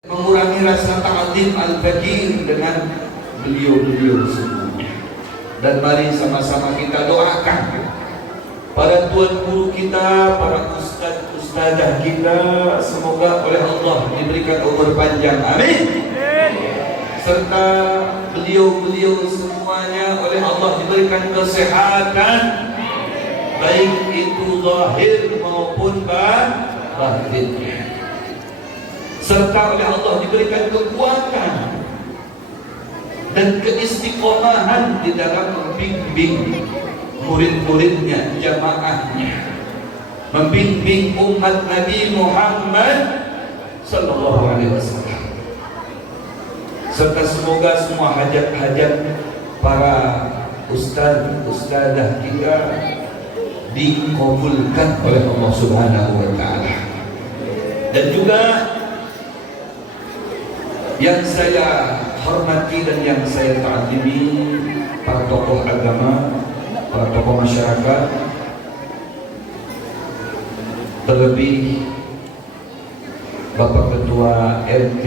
mengurangi rasa ta'zim al-fakir dengan beliau-beliau semuanya. Dan mari sama-sama kita doakan para tuan guru kita, para ustaz-ustazah kita, semoga oleh Allah diberikan umur panjang, amin. Serta beliau-beliau semuanya oleh Allah diberikan kesehatan, baik itu zahir maupun batin, serta oleh Allah diberikan kekuatan dan keistiqomahan di dalam membimbing murid-muridnya, jamaahnya, membimbing umat Nabi Muhammad sallallahu alaihi wasallam. Serta semoga semua hajat-hajat para ustaz ustazah kita dikabulkan oleh Allah Subhanahu wa taala. Dan juga yang saya hormati dan yang saya ta'zimi, para tokoh agama, para tokoh masyarakat, terlebih Bapak Ketua RT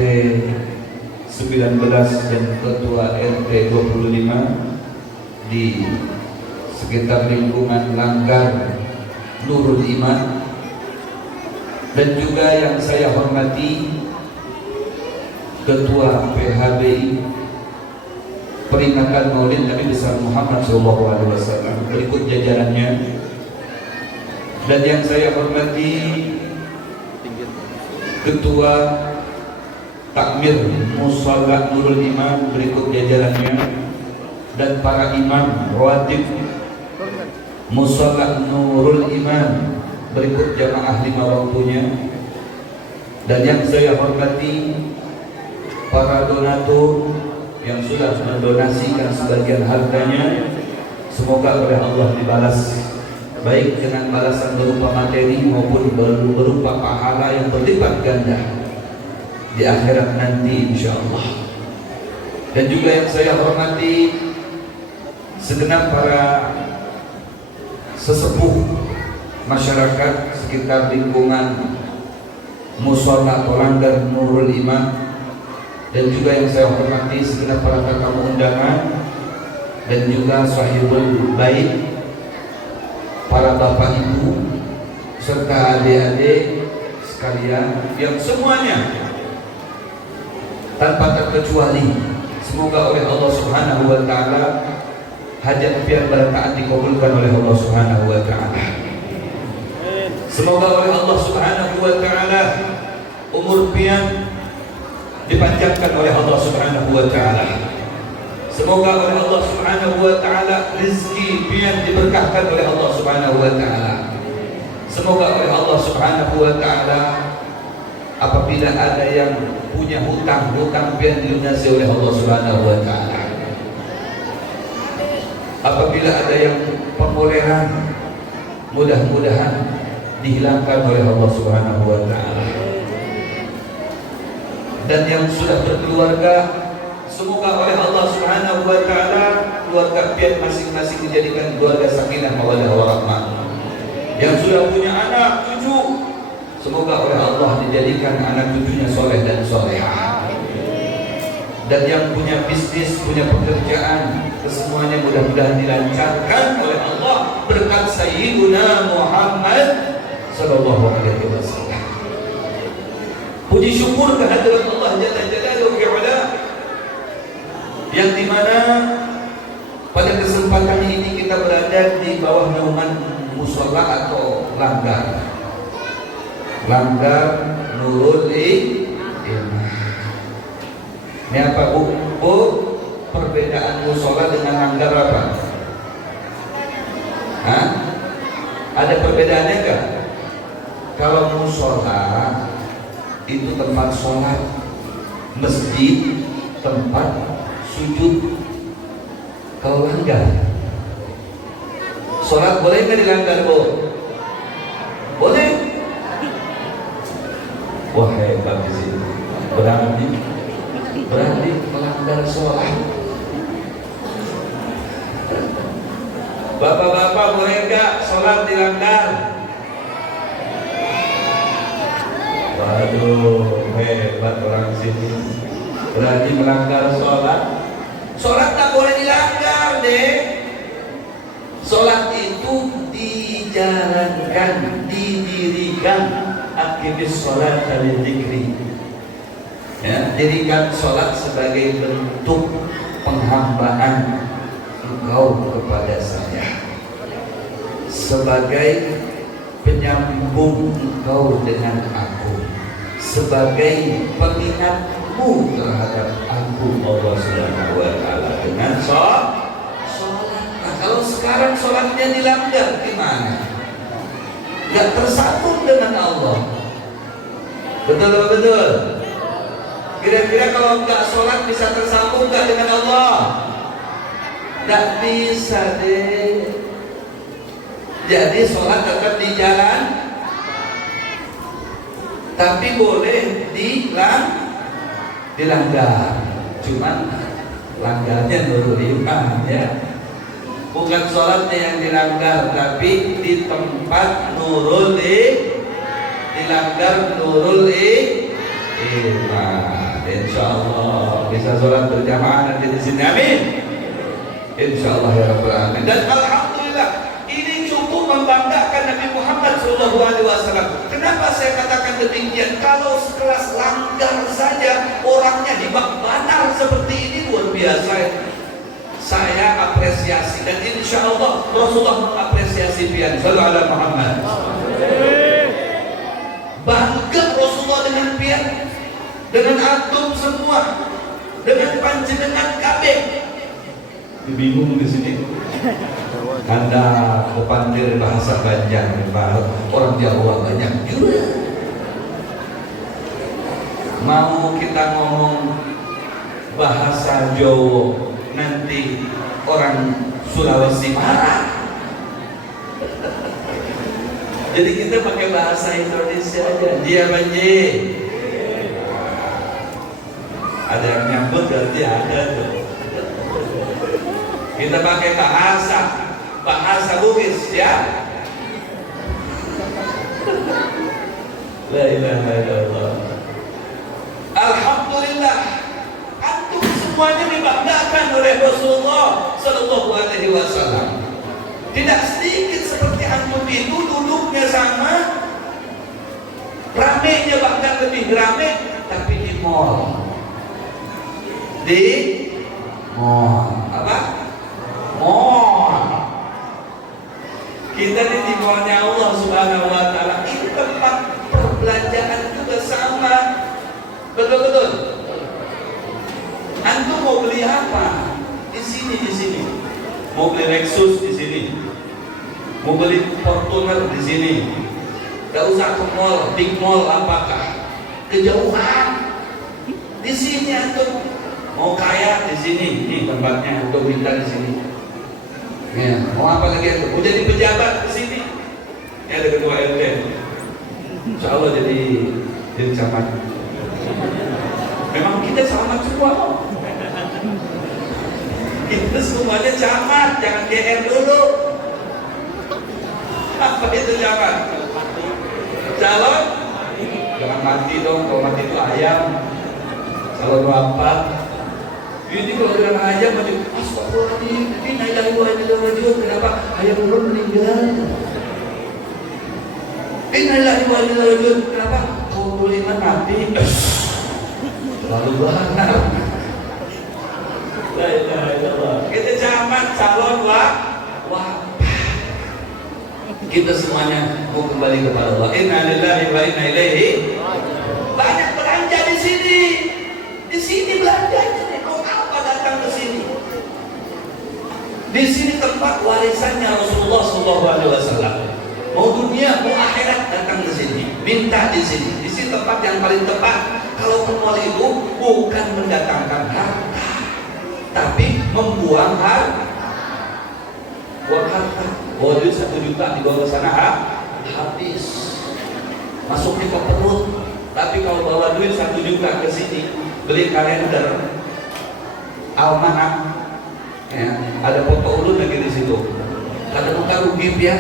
19 dan Ketua RT 25 di sekitar lingkungan Langgar Nurul Iman, dan juga yang saya hormati Ketua PHBI peringatan Maulid Nabi besar Muhammad SAW berikut jajarannya, dan yang saya hormati Ketua Takmir Musalla Nurul Iman berikut jajarannya, dan para imam rawatib Musalla Nurul Iman berikut jamaah 5 waktunya, dan yang saya hormati para donatur yang sudah mendonasikan sebagian hartanya, semoga oleh Allah dibalas baik dengan balasan berupa materi maupun berupa pahala yang berlipat ganda di akhirat nanti insyaallah. Dan juga yang saya hormati segenap para sesepuh masyarakat sekitar lingkungan Mushola Langgar Nurul Iman, dan juga yang saya hormati segenap para tamu undangan dan juga sahibul bait, para bapak ibu serta adik-adik sekalian yang semuanya tanpa terkecuali semoga oleh Allah Subhanahu wa taala hajat pian berkah dikabulkan oleh Allah Subhanahu wa taala. Semoga oleh Allah Subhanahu wa taala umur pian dipanjangkan oleh Allah Subhanahu wa taala. Semoga oleh Allah Subhanahu wa taala rezeki pian diberkahkan oleh Allah Subhanahu wa taala. Semoga oleh Allah Subhanahu wa taala apabila ada yang punya hutang pian dilunasi oleh Allah Subhanahu wa taala. Apabila ada yang pengoleran, mudah-mudahan dihilangkan oleh Allah Subhanahu wa taala. Dan yang sudah berkeluarga, semoga oleh Allah Subhanahu wa taala keluarga pian masing-masing dijadikan keluarga sakinah mawaddah warahmah. Yang sudah punya anak cucu, semoga oleh Allah dijadikan anak cucunya soleh dan solehah. Dan yang punya bisnis, punya pekerjaan, kesemuanya mudah-mudahan dilancarkan oleh Allah berkat Sayyiduna Muhammad sallallahu alaihi wasallam. Puji syukur kehadirat Allah Jalla Jalaluhu Ta'ala, yang dimana pada kesempatan ini kita berada di bawah naungan Mushola atau Langgar Nurul Iman. Ini apa bu? Perbedaan Mushola dengan Langgar apa? Hah? Ada perbedaannya enggak? Kalau Mushola itu tempat sholat, masjid tempat sujud. Kalau Langgar, sholat boleh nggak di Langgar bu? Boleh. Wah hebat di sini, berani melanggar sholat. Bapak-bapak boleh nggak sholat di Langgar? Waduh, hebat orang sini. Berarti melanggar sholat. Sholat tak boleh dilanggar deh. Sholat itu dijalankan, didirikan. Aqimis sholat lidzikri. Ya, dirikan sholat sebagai bentuk penghambaan engkau kepada saya, sebagai penyambung engkau dengan aku, sebagai pengingatmu terhadap aku Allah Subhanahu wa Ta'ala dengan sholat. Nah, kalau sekarang sholatnya dilanggar gimana? Gak tersambung dengan Allah. Betul. Kira-kira kalau nggak sholat bisa tersambung nggak dengan Allah? Nggak bisa deh. Jadi sholat tetap di jalan, tapi boleh dilanggar. Cuman langgarnya nurul iman ya. Bukan sholatnya yang dilanggar, tapi di tempat nurul dilanggar nurul iman. Insyaallah bisa sholat berjamaah nanti di sini, amin. Insyaallah ya Rabbal alamin. Dan alhamdulillah ini cukup membanggakan Nabi Muhammad SAW. Kenapa saya katakan demikian? Kalau sekelas langgar saja orangnya dibak-banar seperti ini, luar biasa. Saya apresiasi dan insyaallah Rasulullah mengapresiasi pian. Sallallahu alaihi Muhammad. Bangga Rasulullah dengan pian, dengan antum semua, dengan panjenengan kabeh. Bingung di sini. Anda kepandir bahasa Banjar, orang Jawa banyak juga. Mau kita ngomong bahasa Jawa, nanti orang Sulawesi marah. Jadi kita pakai bahasa Indonesia aja. Dia banjir. Ada yang nyambut berarti ada tuh. Kita pakai bahasa Bugis ya. La ilaha illallah. Alhamdulillah, antum semuanya dibanggakan oleh Rasulullah Sallallahu Alaihi Wasallam. Tidak sedikit seperti antum itu duduknya sama, ramenya bahkan lebih rame, tapi di mall. Di mall apa? Mall. Kita di mallnya Allah Subhanahu Wa Taala. Ini tempat perbelanjaan juga sama. Betul. Antum mau beli apa? Di sini. Mau beli Lexus di sini. Mau beli Fortuner di sini. Gak usah ke mall, big mall apakah? Kejauhan. Di sini antum. Mau kaya di sini, nih tempatnya untuk minta di sini. Ya, mau apa lagi antum? Mau jadi pejabat di sini. Ya, ada ketua RT. Insyaallah jadi camat. Memang kita camat semua kok. Kita semuanya camat, jangan GR dulu. Apa itu camat? Calon? Jangan mati dong, kalau mati itu ayam. Calon apa? Ini kalau bilang ayam mati, astagfirullahaladzim, innalillahi wa inna ilaihi raji'un. Kenapa? Ayam belum meninggal. Innalillahi wa inna ilaihi raji'un. Kenapa? Kau boleh mati. Lalu benar. La ilaha illallah. Kita camat, calon wah. Kita semuanya mau kembali kepada Allah. Inna lillahi wa inna ilaihi. Banyak belanja di sini. Di sini belanjanya nih. Mau apa datang ke sini? Di sini tempat warisannya Rasulullah SAW. Mau dunia, mau akhirat datang ke sini. Minta di sini. Di sini tempat yang paling tepat. Kalau ke mall itu bukan mendatangkan harta, tapi membuang harta. Buang harta. Bawa duit 1 juta dibawa ke sana habis. Masuknya ke perut. Tapi kalau bawa duit 1 juta ke sini, beli kalender almanak, ya, ada foto ulun lagi di situ. Kadang muka rugi ya.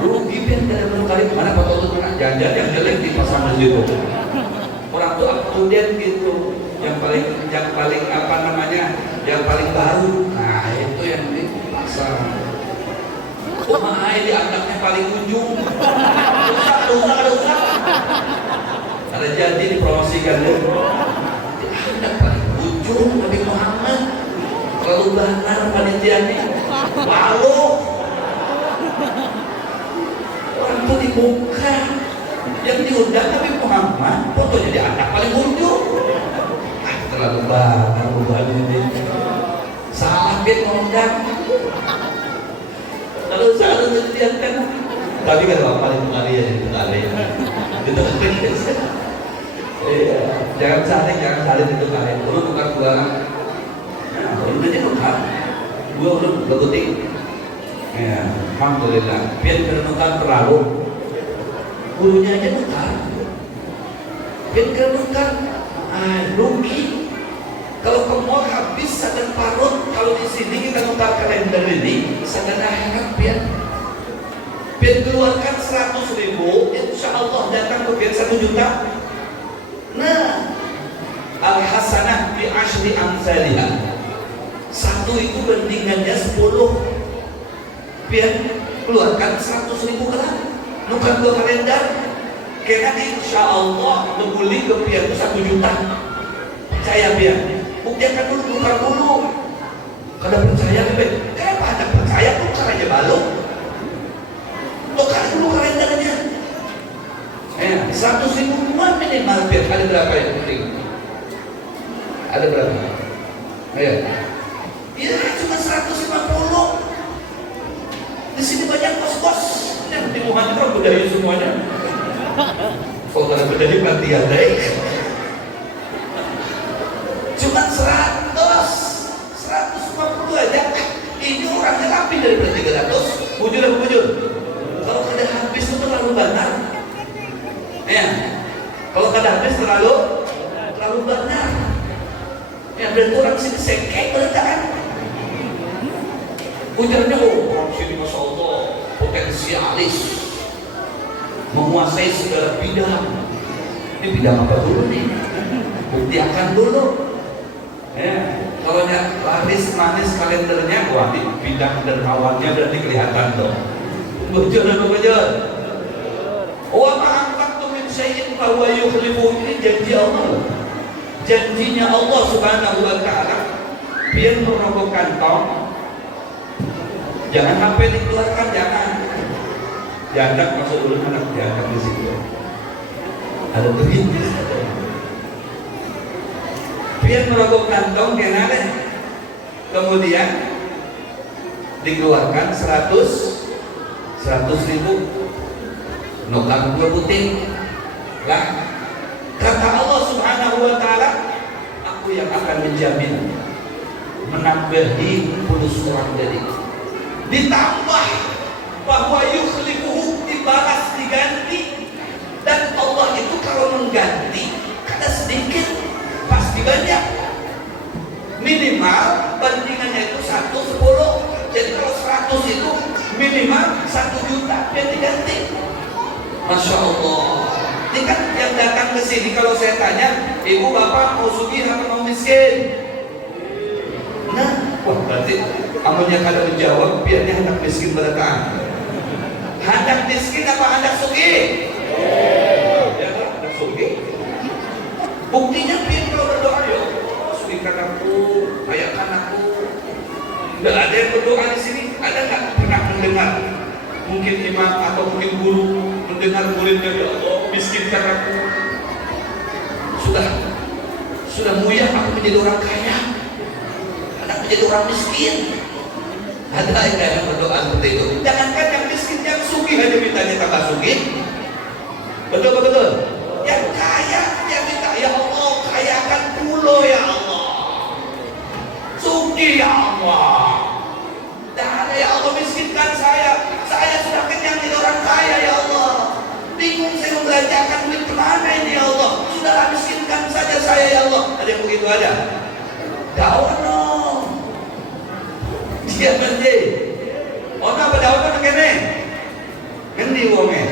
rugi pian kada berkali mana foto tuh kena jajan yang jelek di pasang di situ. Orang tuh up to date gitu, yang paling apa namanya, yang paling baru. Nah itu yang dipasang. Mahal dianggapnya paling ujung. Rusak. Ada jadi dipromosikan ya. Dianggap paling ujung Nabi Muhammad. Terlalu benar panitianya. Lalu orang itu dibuka. Yang diundang Nabi Muhammad, fotonya di anak paling ujung. Terlalu benar ini. Salah dia ngundang. Kalau saya lihat kan, tapi kan paling pengaruh ya itu kali. Itu jangan saling itu kali. Dulu tukar dua, dulu aja tukar. Dua urut berguting. Ya, alhamdulillah. Biar bertukar terlalu, gurunya aja tukar. Biar bertukar, rugi. Kalau ke mall habis sadar parut, kalau di sini kita tukar kalender ini sadar akhirat pian keluarkan 100.000, insya Allah datang ke pian 1 juta. Nah, al hasanah bi asyri amsalihah. 1 itu bandingannya 10. Pian keluarkan 100.000 kan? Nukan ke kalender. Karena insya Allah membeli ke pian itu 1 juta. Percaya pian. Buktikan dulu, tukar dulu. Kalau percaya lebih, kenapa ada percaya tukar aja balok? Tukar dulu kalendernya. 100.000 minimal biar ada berapa yang penting? Ada berapa? Ayo. Ya cuma 150. Di sini banyak kos-kos. Yang di Muhammad kan budaya semuanya. Kalau ada budaya berarti ada. Cuma 150 aja. Ini orangnya rapi daripada 300. Bujur. Kalau kada habis itu terlalu banyak. Ya. Kalau kada habis terlalu banyak. Ya berarti orang sini sengkek berarti. Ujarnya orang sini masya Allah potensialis, menguasai segala bidang. Ini bidang apa dulu nih? Buktikan dulu. Ya, kalau laris manis kalendernya, wah di bidang dermawannya berarti kelihatan dong. Bujur. Wa ma'angkatu min syai'in bahwa yukhlifu, ini janji Allah. Janjinya Allah subhanahu wa ta'ala. Biar merokok kantong, jangan sampai dikeluarkan, jangan. Jangan masuk dulu anak, jangan di situ. Ada begini. Biar merokok kantong jangan ada. Kemudian dikeluarkan 100.000. Nukar 2 puting. Lah, kata Allah subhanahu wa ta'ala, aku yang akan menjamin menambahi 10 orang jadi. Ditambah bahwa yukhlifuhu, dibalas, diganti. Dan Allah itu kalau mengganti kada sedikit, pasti banyak. Minimal bandingannya itu 1/10. Jadi kalau 100 itu minimal 1 juta yang diganti. Masya Allah. Ini kan yang datang ke sini kalau saya tanya, ibu bapak mau sugih atau mau miskin? Nah, wah berarti amunya kada menjawab, biarnya hendak miskin berkah. Hendak miskin apa hendak sugih? Ya hendak sugih. Buktinya biar kalau berdoa, ya Allah sugihkan aku, kayakan aku. Tidak ada yang berdoa di sini. Ada nggak pernah mendengar? Mungkin imam atau mungkin guru mendengar muridnya, ya Allah miskinkan aku. Sudah muyak aku menjadi orang kaya, anak menjadi orang miskin. Ada yang berdoa seperti itu. Jangankan yang miskin, yang sugih aja mintanya tambah sugih. Betul. Yang kaya dia minta, ya Allah kayakan pulau ya Allah, sugih ya Allah. Dan ya Allah miskinkan saya sudah kenyang jadi orang kaya ya Allah. Bingung saya membelanjakan duit kemana ini ya Allah. Sudahlah miskinkan saja saya ya Allah. Ada yang begitu ada? Daun dong. Dia berje. Ona apa daun begini? negeri wongnya.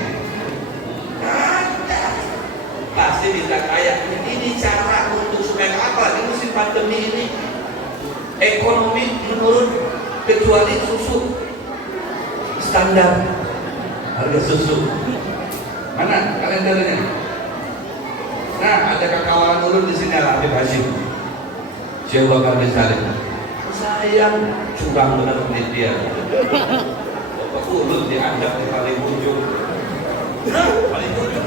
Ada. Pasti minta kaya. Ini cara untuk supaya apa? Di musim pandemi ini ekonomi menurun, kecuali susu standar harga susu. Mana kalendernya? Nah, ada kawan turun di sini Habib Hashim, Syekh Bakar bin Salim. Sayang curang benar penelitian. Bapak turun dianggap di paling ujung. Paling ujung.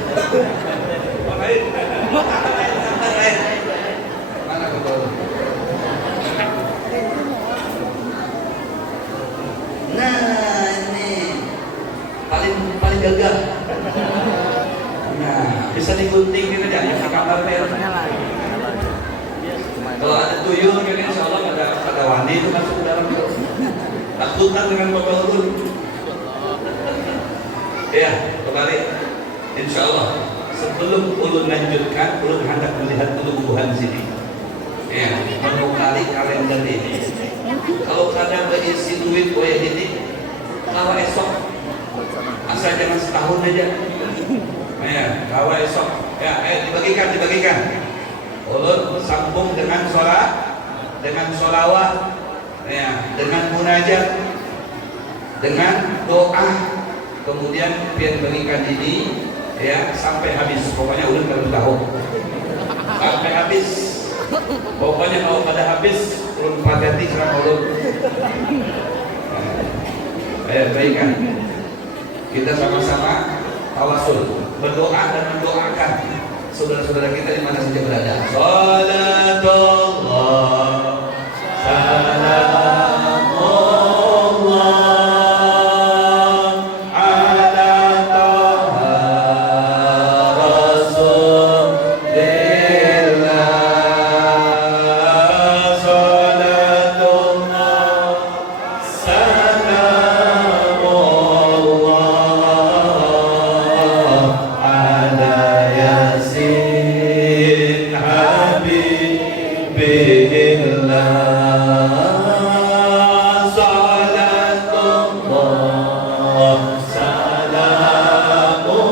Mana betul? Nah, ini paling gagah. Nah, bisa digunting gitu aja, yang kamar merah. Kalau ada tuyul, kan insya Allah pada wani itu masuk ke dalam itu. Takutan dengan Bapak Ulun. Ya, kembali. Insya Allah, sebelum Ulun lanjutkan, Ulun hendak melihat kelubuhan sini. Ya, mengukali kalender ini. Kalau kadang berisi duit koyak ini, kalau esok, asal jangan setahun aja. Ya, kalau esok, ya, dibagikan. Ulun sambung dengan sholat, dengan sholawat, ya, dengan munajat, dengan doa, kemudian pian bagikan ini, ya, sampai habis. Pokoknya ulun baru tahu, sampai habis. Pokoknya kalau pada habis, ulun padati serang ulun. Baikkan. Kita sama-sama tawasul, berdoa dan mendoakan saudara-saudara kita di mana saja berada. Salatullah, salamullah ala Taha Rasulillah. Salatullah, salamullah ala Yasin Habibillah. Salatullah, salamullah ala Taha Rasulillah. Salatullah,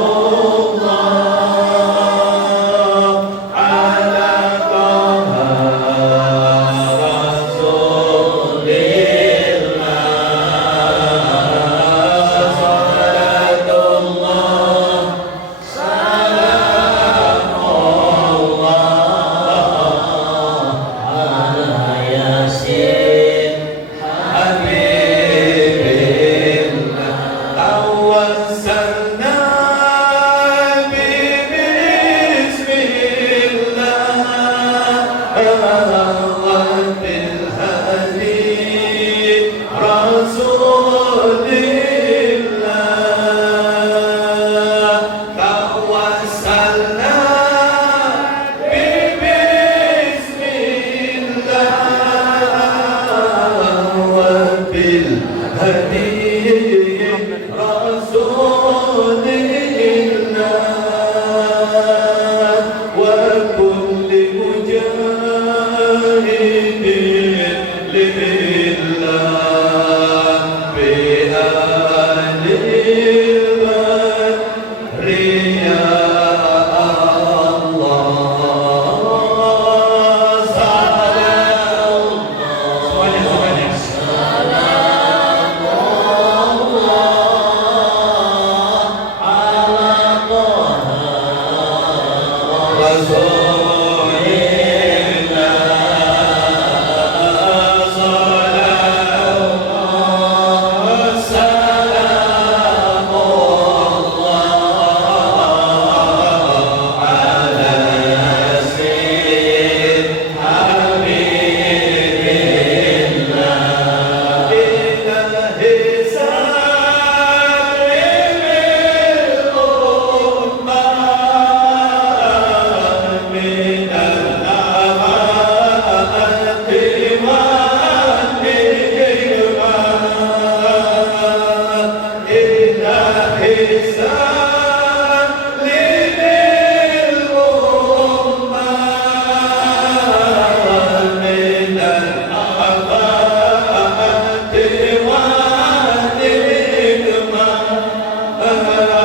Allah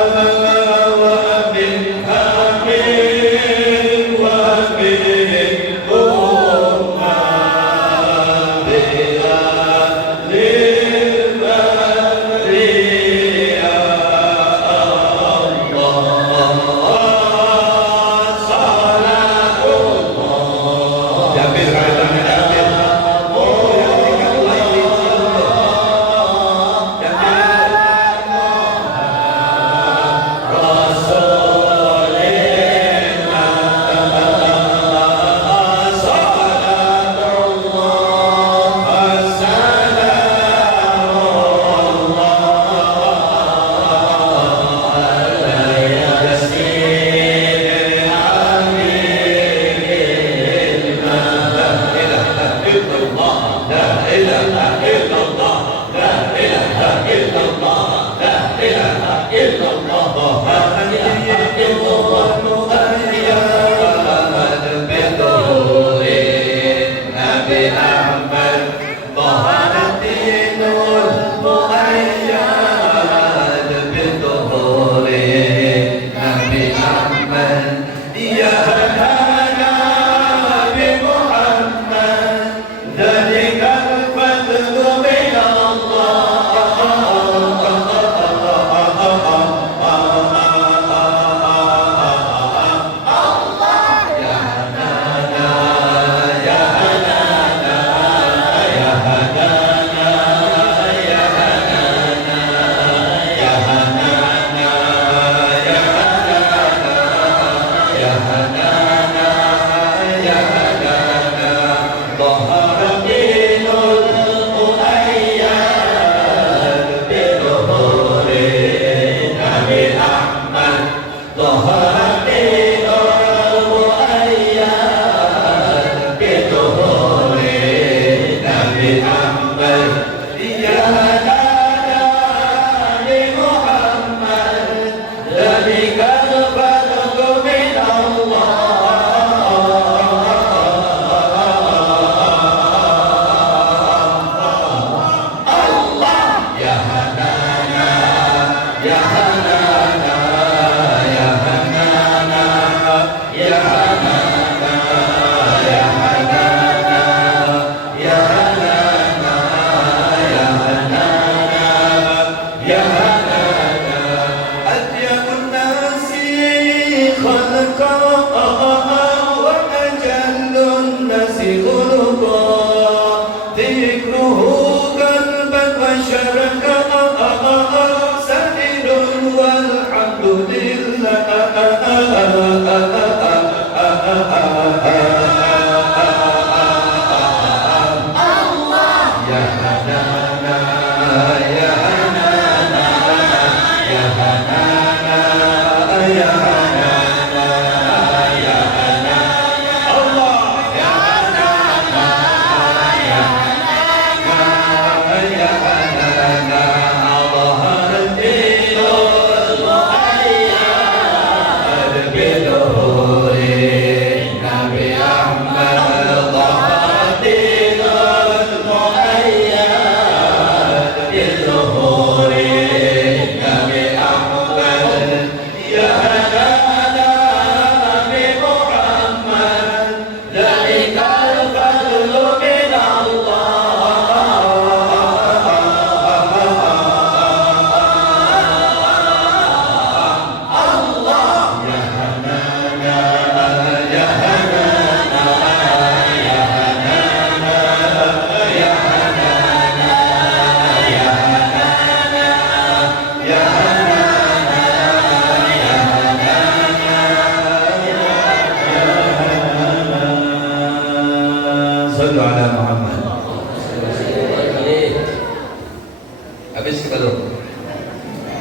Habis kita dulu.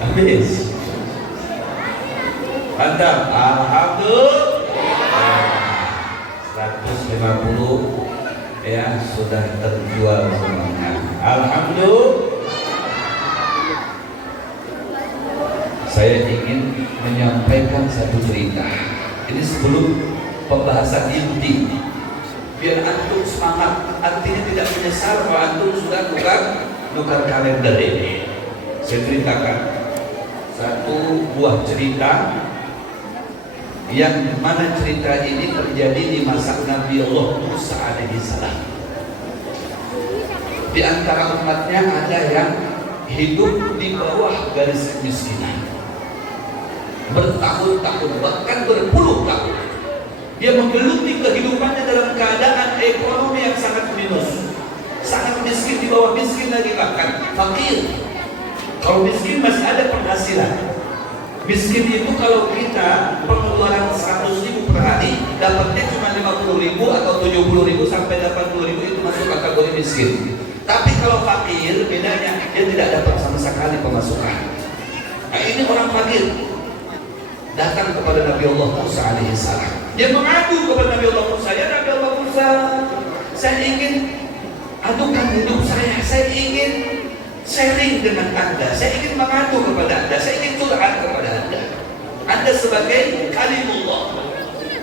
Habis. Mantap. Alhamdulillah. 150 ya sudah terjual semuanya. Alhamdulillah. Saya ingin menyampaikan satu cerita. Ini sebelum pembahasan inti. Biar antum semangat, artinya tidak menyesal kalau antum sudah tukar kalender ini. Saya ceritakan satu buah cerita yang mana cerita ini terjadi di masa Nabi Allah Musa alaihissalam. Di antara umatnya ada yang hidup di bawah garis kemiskinan bertahun-tahun, bahkan berpuluh tahun. Dia menggeluti kehidupannya dalam keadaan ekonomi yang sangat minus, sangat miskin, di bawah miskin lagi, bahkan fakir. Kalau miskin masih ada penghasilan. Miskin itu kalau kita pengeluaran 100.000 per hari, dapatnya cuma 50.000 atau 70.000 sampai 80.000, itu masuk kategori miskin. Tapi kalau fakir, bedanya dia tidak dapat sama sekali pemasukan. Nah, ini orang fakir datang kepada Nabi Allah Musa alaihissalam. Dia mengadu kepada Nabi Allah Musa, ya Nabi Allah Musa, saya ingin adukan hidup saya ingin sharing dengan Anda, saya ingin mengadu kepada Anda, saya ingin curhat kepada Anda. Anda sebagai kalimullah,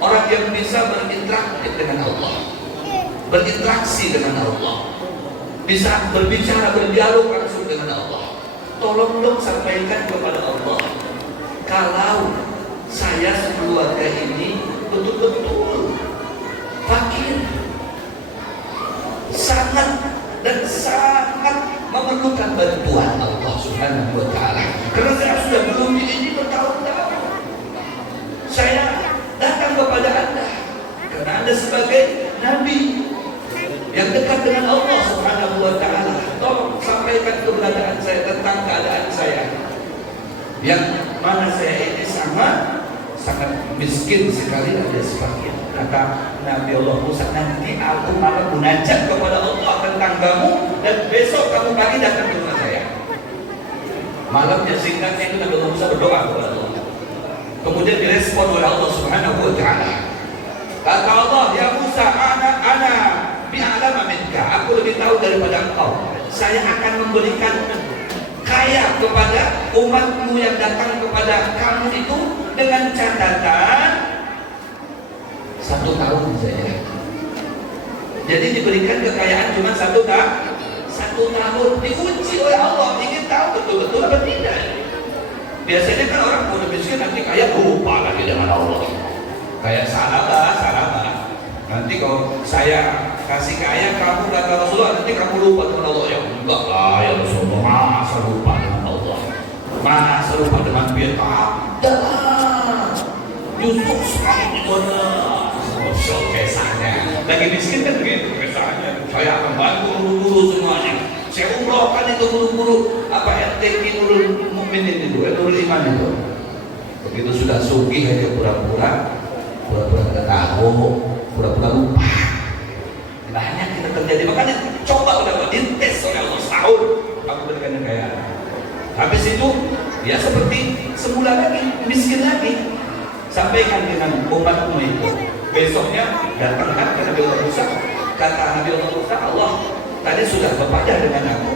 orang yang bisa berinteraksi dengan Allah, berinteraksi dengan Allah, bisa berbicara, berdialog langsung dengan Allah. Tolong dong sampaikan kepada Allah, kalau saya sekeluarga ini betul-betul fakir, sangat dan sangat memerlukan bantuan Allah Subhanahu wa Ta'ala. Karena saya sudah belum ini bertahun-tahun. Saya datang kepada Anda karena Anda sebagai Nabi yang dekat dengan Allah Subhanahu wa Ta'ala. Tolong sampaikan keberadaan saya, tentang keadaan saya, yang mana saya ini sangat miskin sekali, ada fakir. Kata Nabi Allah Musa, nanti aku malam munajat kepada Allah tentang kamu, dan besok kamu pagi datang ke rumah saya. Malamnya singkatnya itu Nabi Allah Musa berdoa kepada Allah. Kemudian direspon oleh Allah Subhanahu wa Ta'ala. Kata Allah, ya Musa, ana bi'alama minka, aku lebih tahu daripada engkau. Saya akan memberikan kaya kepada umatmu yang datang kepada kamu itu, dengan catatan 1 tahun saja. Jadi diberikan kekayaan cuma 1 tahun. Diuji oleh Allah, ingin tahu betul-betul apa tidak. Biasanya kan orang udah miskin nanti kaya lupa lagi dengan Allah. Kayak salah nanti kalau saya kasih ke ayah kamu kata Rasulullah, nanti kamu lupa dengan Allah. Ya enggak lah ya Rasulullah, masa lupa dengan Allah, masa lupa dengan bid'ah? Justru sekarang itu ada kesannya. Lagi miskin kan begitu kesannya. Saya akan bantu guru-guru semuanya. Saya umrohkan itu guru-guru RTQ Nurul Mukminin itu, Nurul Iman itu. Begitu sudah sugih aja pura-pura nggak tahu, pura-pura lupa. Banyak kita terjadi, makanya coba udah dites oleh Allah setahun, aku berikan kekayaan. Habis itu ya seperti semula lagi, miskin lagi. Sampaikan dengan umatmu itu. Besoknya datang kan ke Nabi Allah Musa, kata Nabi Allah Musa, Allah tadi sudah berpada dengan aku,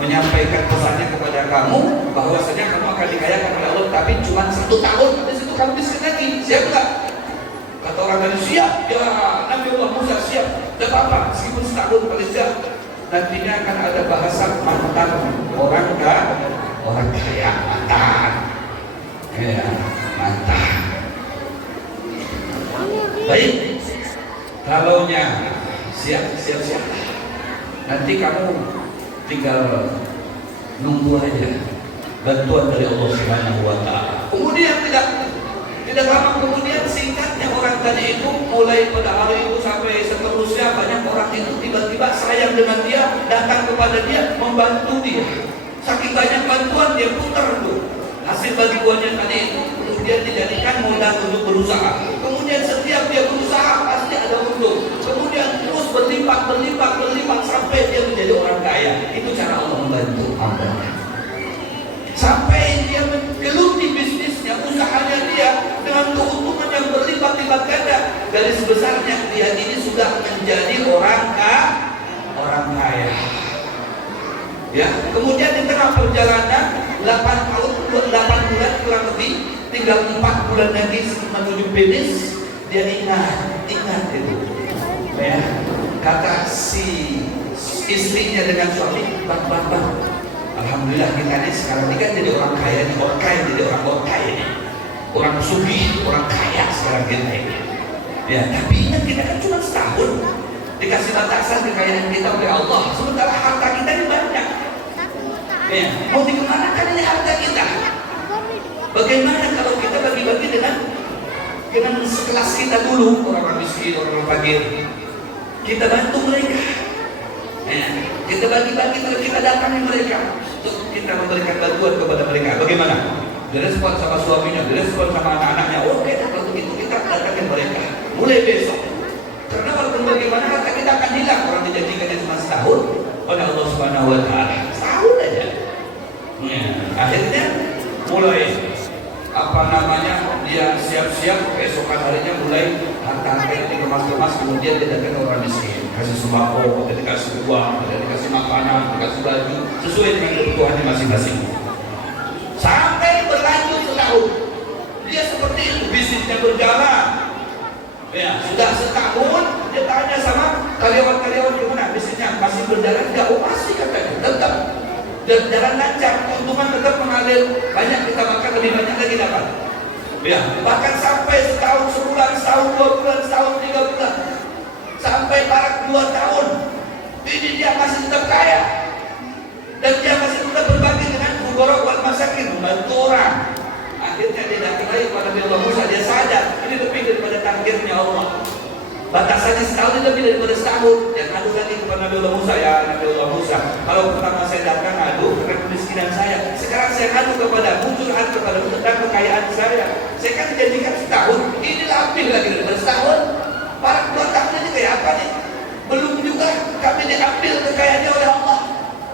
menyampaikan pesannya kepada kamu bahwasanya kamu akan dikayakan oleh Allah, tapi cuma 1 tahun. Habis itu kamu miskin lagi, siap nggak? Kata orang tadi, siap ya Nabi Allah Musa, siap. Dan apa? Meskipun setahun paling siap. Nantinya akan ada bahasa mantan orang kaya, mantan ya, mantan. Baik, kalaunya siap. Nanti kamu tinggal nunggu aja bantuan dari Allah Subhanahu wa Ta'ala. Kemudian tidak lama kemudian, singkatnya orang tadi itu mulai pada hari itu sampai seterusnya, banyak orang itu tiba-tiba sayang dengan dia, datang kepada dia, membantu dia. Saking banyak bantuan dia putar tuh hasil bantuannya tadi itu, kemudian dijadikan modal untuk berusaha. Kemudian setiap dia berusaha pasti ada untung. Kemudian terus berlipat sampai dia menjadi orang kaya. Itu cara Allah membantu hambanya. Sampai dia menggeluti bisnisnya, usahanya dia dengan keuntungan yang berlipat-lipat ganda. Garis besarnya dia ini sudah menjadi orang kaya. Ya, kemudian di tengah perjalanan 8 bulan kurang lebih, tinggal 4 bulan lagi menuju finish, dia ingat itu. Ya, kata si istrinya dengan suami, bang, alhamdulillah kita nih sekarang ini kan jadi orang kaya nih, orang kaya nih, orang sugih, orang kaya sekarang kita ini. Ya, tapi ingat kita kan cuma setahun dikasih batasan kekayaan kita oleh Allah, sementara harta kita ini banyak. Ya, mau dikemanakan ini harta kita? Bagaimana kalau kita bagi-bagi dengan sekelas kita dulu, orang miskin, orang fakir, kita bantu mereka. Ya, kita bagi-bagi, kita datangi mereka untuk kita memberikan bantuan kepada mereka. Bagaimana? Direspon sama suaminya, direspon sama anak-anaknya. Oke, kalau begitu kita datangi mereka mulai besok. Karena walaupun bagaimana harta kita akan hilang. Orang dijanjikannya cuma setahun oleh Allah Subhanahu wa Ta'ala, setahun aja. Ya, akhirnya mulai dia siap-siap, keesokan harinya mulai harta ini dikemas-kemas, kemudian dia datang ke orang miskin, kasih sembako, dia dikasih uang, dia dikasih makanan, dikasih baju sesuai dengan kebutuhannya masing-masing. Sampai berlanjut setahun, dia seperti itu, bisnisnya berjalan. Ya, sudah setahun, dia tanya sama karyawan-karyawan, gimana bisnisnya, masih berjalan nggak? Oh masih, katanya, tetap dan jalan lancar, keuntungan tetap mengalir, banyak kita makan, lebih banyak lagi dapat. Ya, bahkan sampai setahun, sebulan, setahun, 2 bulan, setahun, 3 bulan, sampai parak 2 tahun, ini dia masih tetap kaya, dan dia masih tetap berbagi dengan fuqara wal masakin, membantu orang. Akhirnya dia datang lagi kepada Nabi Allah Musa, dia sadar ini lebih daripada takdirnya Allah. Batasannya setahun itu lebih daripada setahun. Dia ngadu lagi kepada Nabi Allah Musa, ya Nabi Allah Musa, kalau pertama saya datang ngadu karena kemiskinan saya, sekarang saya ngadu muncul hati kepada tentang kekayaan saya kan dijadikan setahun, ini lebih lagi daripada setahun. Para 2 tahun ini kayak apa nih? Belum juga kami diambil kekayaannya oleh Allah.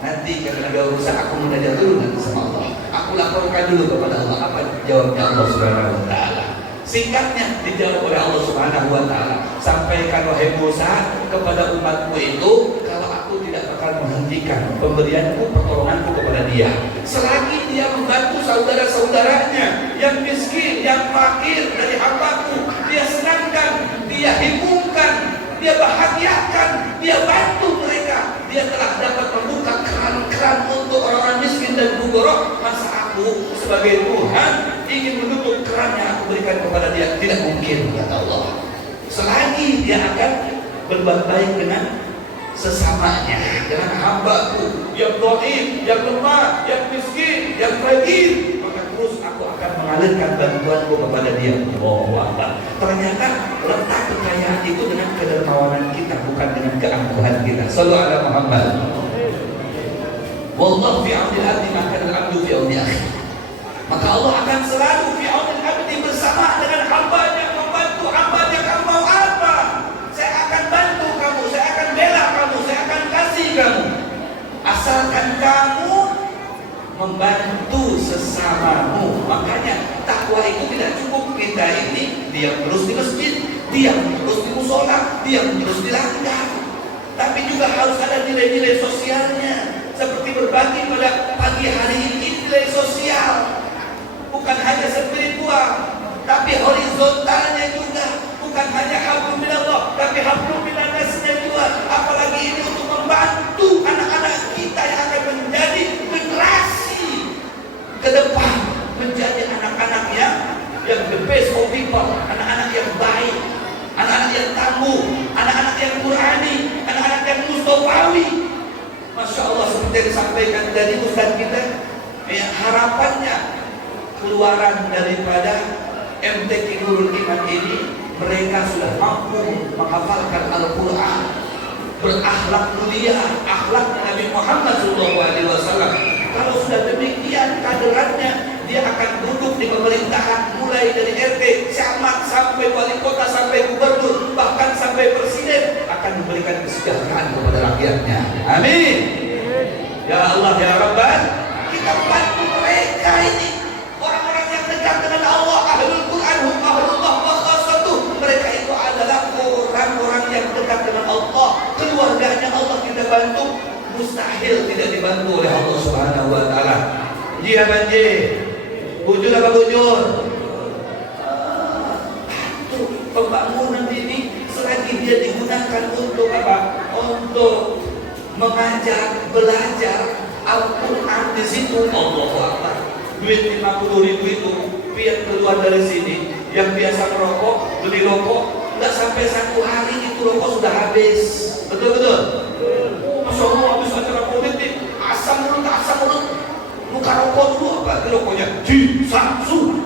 Nanti kata Nabi Allah Musa, aku mengajar dulu nanti sama Allah, aku laporkan dulu kepada Allah. Apa jawabnya Allah Subhanahu wa Ta'ala? Singkatnya dijawab oleh Allah Subhanahu wa Ta'ala, sampaikan wahai Musa kepada umatku itu, kalau aku tidak akan menghentikan pemberianku, pertolonganku kepada dia selagi dia membantu saudara-saudaranya yang miskin, yang fakir dari hambaku. Dia senangkan, dia hibungkan, dia bahagiakan, dia bantu mereka. Dia telah dapat membuka keran-keran untuk orang-orang miskin dan fuqara. Masa aku sebagai Tuhan ingin menutup keran yang aku berikan kepada dia? Tidak mungkin, kata Allah. Selagi dia akan berbuat baik dengan sesamanya, dengan hambaku yang dhaif, yang lemah, yang miskin, yang fragil, maka terus aku akan mengalirkan bantuanku kepada dia. Ternyata letak kekayaan itu dengan kedermawanan kita, bukan dengan keangkuhan kita. Shallu ala Muhammad. Wallahu fi auni al-abdi ma kana al-abdu fi auni akhi. Maka Allah akan selalu fi auni al-abdi, bersama dengan hambanya, membantu hambanya. Kamu mau apa? Saya akan bantu kamu, saya akan bela kamu, saya akan kasih kamu, asalkan kamu membantu sesamamu. Makanya takwa itu tidak cukup kita ini diam terus di masjid, diam terus di musola, diam terus di langgar, tapi juga harus ada nilai-nilai sosialnya, seperti berbagi pada pagi hari ini. Nilai sosial bukan hanya spiritual, tapi horizontalnya juga. Bukan hanya hablum minallah, tapi hablum minannasnya juga. Apalagi ini untuk membantu anak-anak kita yang akan menjadi generasi ke depan, menjadi anak-anak yang the best of people, anak-anak yang baik, anak-anak yang tangguh, anak-anak yang Qurani, anak-anak yang mustafawi. Masya Allah, seperti yang disampaikan dari Ustaz kita, harapannya keluaran daripada MTQ Nurul Iman ini, mereka sudah mampu menghafalkan Al-Quran, berakhlak mulia, akhlak Nabi Muhammad SAW. Kalau sudah demikian kaderannya, dia akan duduk di pemerintahan, mulai dari RT, camat, sampai wali kota, sampai gubernur, bahkan sampai presiden, akan memberikan kesejahteraan kepada rakyatnya. Amin. Ya Allah ya Rabbal, kita bantu mereka ini, orang-orang yang dekat dengan Allah, ahlul Quran, hum ahlullah wa khassatuh. Mereka itu adalah orang-orang yang dekat dengan Allah, keluarganya Allah kita bantu, mustahil tidak dibantu oleh Allah Subhanahu wa taala. Ji banjir, bujur apa bujur? Pembangunan ini selagi dia digunakan untuk apa? Untuk mengajar, belajar Al-Quran di situ, Allahu Akbar. Duit 50.000 itu biar keluar dari sini, yang biasa merokok, beli rokok, nggak sampai 1 hari itu rokok sudah habis. Betul-betul? Masya Allah, habis acara politik, asam mulut, muka rokok dulu, apa? Rokoknya di Samsu.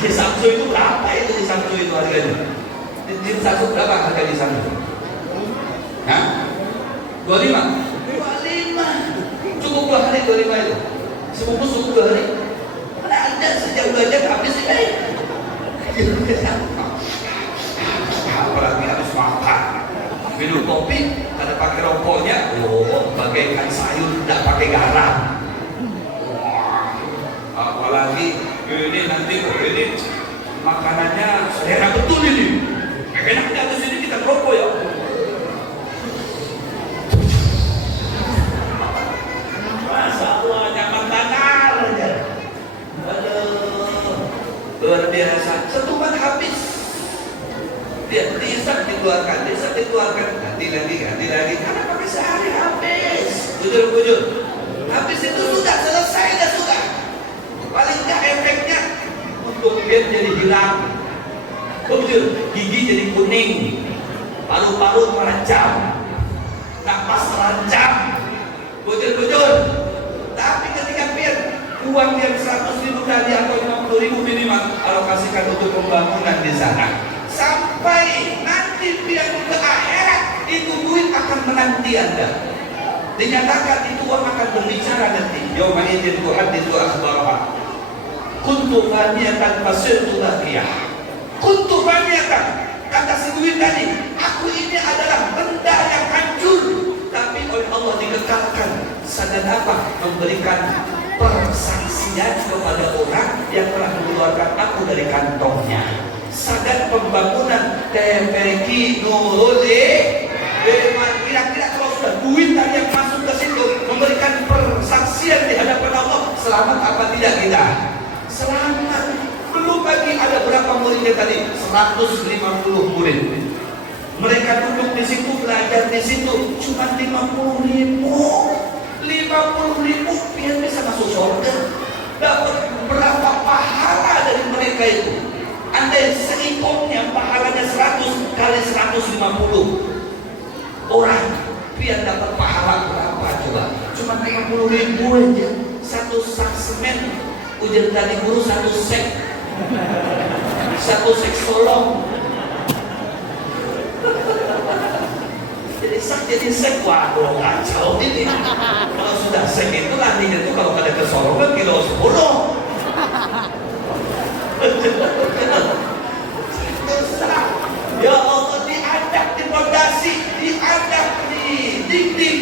Di Samsu itu berapa itu? Di Samsu itu harganya? Di Samsu berapa harga di Samsu? Hah? 25? 25. Cukup 2 hari 25 itu? Sebungkus cukup 2 hari? Mana ada sejak 2 jam habis ini? Apalagi harus makan, minum kopi, ada pakai rokoknya, bagaikan sayur tidak pakai garam. Apalagi ini nanti ini makanannya selera betul ini. Enaknya di sini kita rokok ya. Masya Allah, nyaman tangan aja. Aduh, luar biasa. Setuban habis. Desa dikeluarkan, ganti lagi, karena pakai sehari habis. Bujur, habis itu sudah selesai, sudah. Paling nggak efeknya untuk dia jadi hilang. Bujur, gigi jadi kuning, paru-paru terancam, napas terancam. Bujur. Tapi ketika biar uang yang 100.000 tadi atau 50.000 minimal alokasikan untuk pembangunan di sana. Sampai nanti biar ke akhirat itu duit akan menanti Anda. Dinyatakan itu uang akan berbicara nanti. Yauma idzin tuhadditsu akhbaraha. Kuntu faniyatan fasirtu baqiyah. Kuntu faniyatan, kata si duit tadi, aku ini adalah benda yang hancur, tapi oleh Allah dikekalkan. Sadar apa? Memberikan persaksian kepada orang yang telah mengeluarkan aku dari kantongnya. Sadar pembangunan TPQ Nurul Iman, kira-kira kalau sudah duit tadi yang masuk ke situ memberikan persaksian di hadapan Allah, selamat apa tidak kita? Selamat. Belum lagi ada berapa muridnya tadi? 150 murid. Mereka duduk di situ, belajar di situ, cuma 50.000. 50.000 biar bisa masuk surga. Dapat berapa pahala dari mereka itu? Andai seikongnya pahala 150 orang, biar dapat pahala berapa coba? Cuma 50.000 aja. Satu sak semen, ujar tadi guru, satu sek solong. Jadi sak jadi sek, waduh kacau ini. Kalau sudah sek itu nantinya tuh kalau ada kesolongan kilo 10. Ya Allah, diadap di fondasi, diadap di dinding.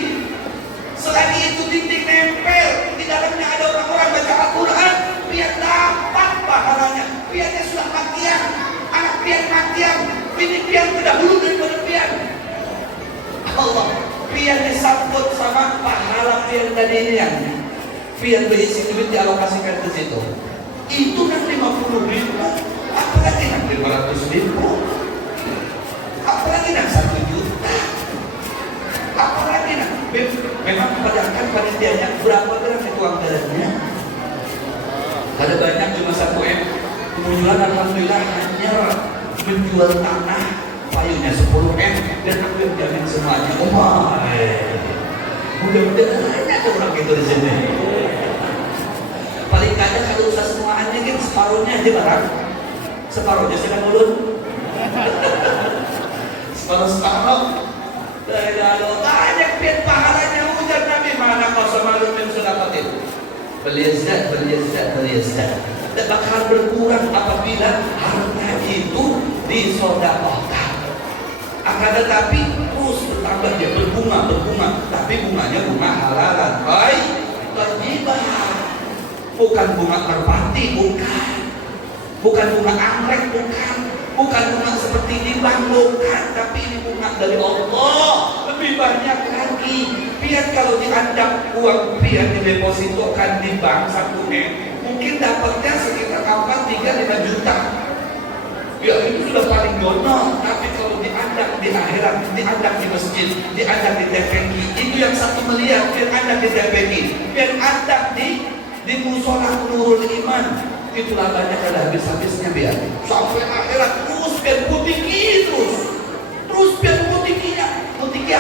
Selain itu dinding nempel, di dalamnya ada orang-orang baca Al-Quran, biar dapat pahalanya. Biarnya sudah matian, anak pian matian, bini pian terdahulu daripada pian. Allah, pian disambut sama pahala pian tadi ini yang pian berisi duit dialokasikan ke situ. Itu kan 50.000, apalagi kan 500.000, apalagi kan 1 juta, apalagi kan memang kebanyakan panitianya berapa gram itu uang darahnya? Ada banyak cuma 1 M. Kemunculan alhamdulillah hanya menjual tanah payungnya 10 M dan aku yang jamin semuanya. Mudah-mudahan ada orang itu di sini. Paling kadang kalau usaha semuanya kan separuhnya aja barang, separuhnya sedang ulun, separuh. Banyak pian pahalanya ujar Nabi, mana kau sama lu min sedekatin. Beliazat. Dan bakal berkurang apabila harta itu disedekahkan. Akan tetapi terus bertambah dia berbunga, tapi bunganya bunga halalan. Baik, terjibah. Bukan bunga merpati, bukan bunga anggrek, bukan bunga seperti di bank, bukan, tapi ini bunga dari Allah. Lebih banyak lagi. Biar kalau diandap uang biar didepositokan di bank 1 M, mungkin dapatnya sekitar 3-5 juta. Ya itu sudah paling dono. Tapi kalau diandap di akhirat, diandap di masjid, diandap di TPQ, itu yang 1 miliar. Biar andap di TPQ, biar andap di musola Nurul Iman, itulah banyak ada habis-habisnya biar sampai akhirat terus biar putiki terus biar putikinya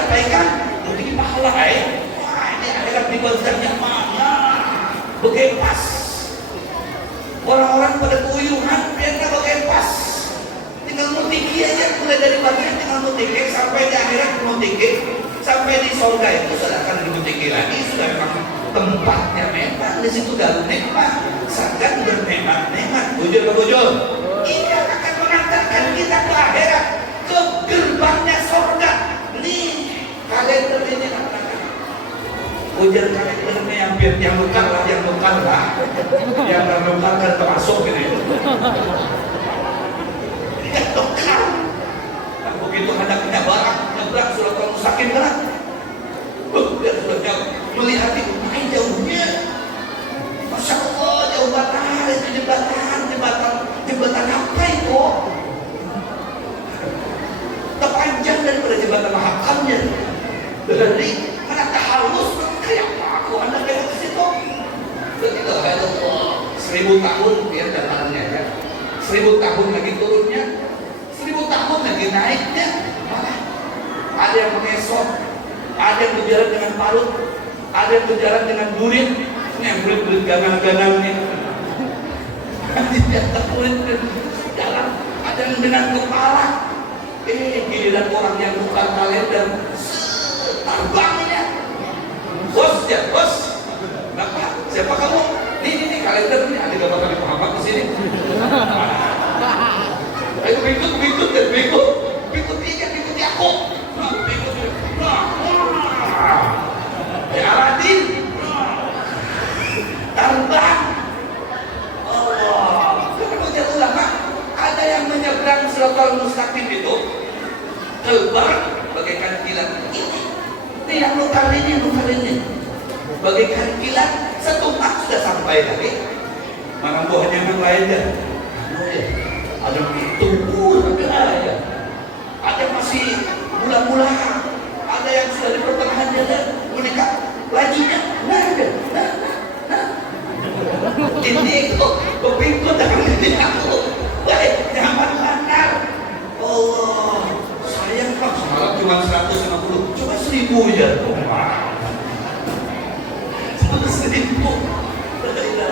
apa ikan? Putiki pahala wah ini akhirat di bazarnya mana? Begepas orang-orang pada kuyuhan biar nggak begepas, tinggal mutiki aja, mulai dari bazar tinggal mutiki sampai di akhirat mutiki, sampai di surga itu sudah akan dimutiki lagi, sudah memang tempatnya memang di situ dalam nikmat, sangat bernikmat. Bujur. Ini akan mengantarkan kita ke akhirat, ke gerbangnya surga. Nih kalender ini katakan. Ujar kalendernya yang bukan lah, yang bukan termasuk ini. Yang bukan. Nah, begitu hadapnya barang, nyebrang surat al-Mustaqim kan? Dia sudah melihat itu makin jauhnya, Masya Allah, jauh banget itu jembatan apa itu? Terpanjang daripada jembatan Mahakamnya. Dari mana halus kayak aku anda lewat ke situ. Begitu Allah, 1000 tahun dia datangnya ya, 1000 tahun lagi turunnya, 1000 tahun lagi naiknya. Ada yang mengesok, ada yang berjalan dengan parut, ada yang berjalan dengan durit, yang durit ganang-ganangnya. Jalan, ada yang dengan kepala. Giliran orang yang bukan kalender, terbangnya. Bos, kenapa? Siapa kamu? Ini kalender ini ada gambar Nabi Muhammad di sini. Ayo ikuti aku. Aladin terbang. Allah. Kemudian ulama ada yang menyeberang Siratal Mustaqim itu terbang bagaikan kilat. Ini yang lokal ini bagaikan kilat, setumpah sudah sampai tadi. Mana buahnya yang lainnya? Ada tumbuh ada masih mula-mula, ada yang sudah di pertengahan jalan menikah, lajunya ada. Ini kepikut dengan ini aku baik nyaman lancar. Allah sayang 1.000 ya. Seribu. Kata dia,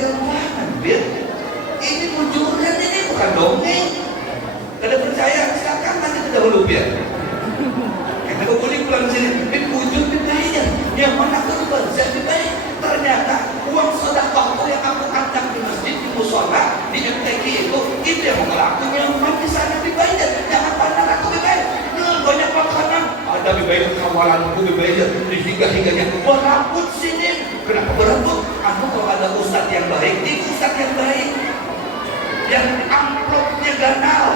jangan biar ini munculkan, ini bukan dongeng. Kada percaya, silakan nanti kita dahulu biar. Kita boleh pulang sini, wujud bidaya yang mana keluar jadi baik. Ternyata uang sedekahku yang aku angkat di masjid, di musola, di MTQ itu yang melakukannya umat di sana lebih baik. Jangan pandang aku lebih baik. Banyak makanan, ada lebih baik kawalanku lebih baik di hingga-hingganya. Berambut sini. Kenapa berambut? Aku kalau ada ustadz yang baik, ini ustadz yang baik. Yang amplopnya ganal.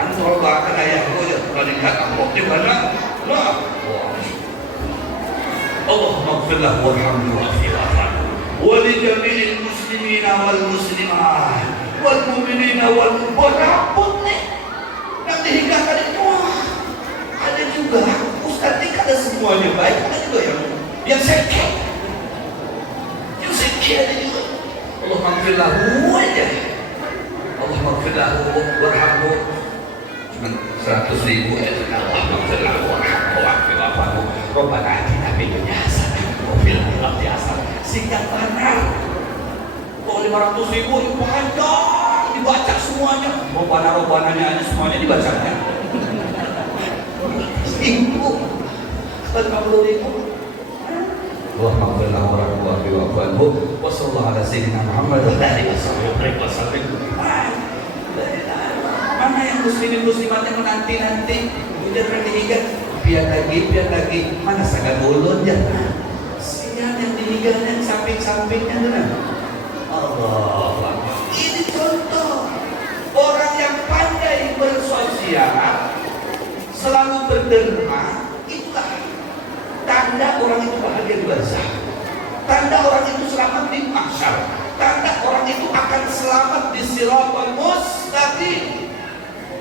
Anu kalau bahkan ayahku ya, kalau lihat amplopnya ganal, lah. Allahumma ighfirlah warhamhu wa'afi wa'afu wa li jami'il muslimina wal muslimat wal mu'minina wal berambut nih. Nanti hingga kali itu ada juga ustaz ini ada semuanya baik, ada juga yang sekeh, ada juga. Allah maghfirlahu aja, Allah maghfirlahu warhamhu cuma 100.000 ya. Allah maghfirlahu warhamhu wa'afu Rabbana atina fid dunya hasanah wa fil akhirati hasanah. Singkat panah kok 500.000 itu panjang dibaca semuanya. Robana-robananya aja semuanya dibacanya. 1.000 50.000. Allah maghfirlah warahmatullahi wabarakatuh. Wassallallahu ala sayyidina Muhammad wa alihi wasallam. Mana yang muslimin muslimat yang menanti-nanti udah berdihigan biar lagi mana sangat ulun ya. Siang yang dihigan yang samping-sampingnya dengan Allah. Ini contoh orang yang pandai bersosial, selalu berderma. Itulah tanda orang itu bahagia di barzah, tanda orang itu selamat di mahsyar, tanda orang itu akan selamat di siratal mustaqim.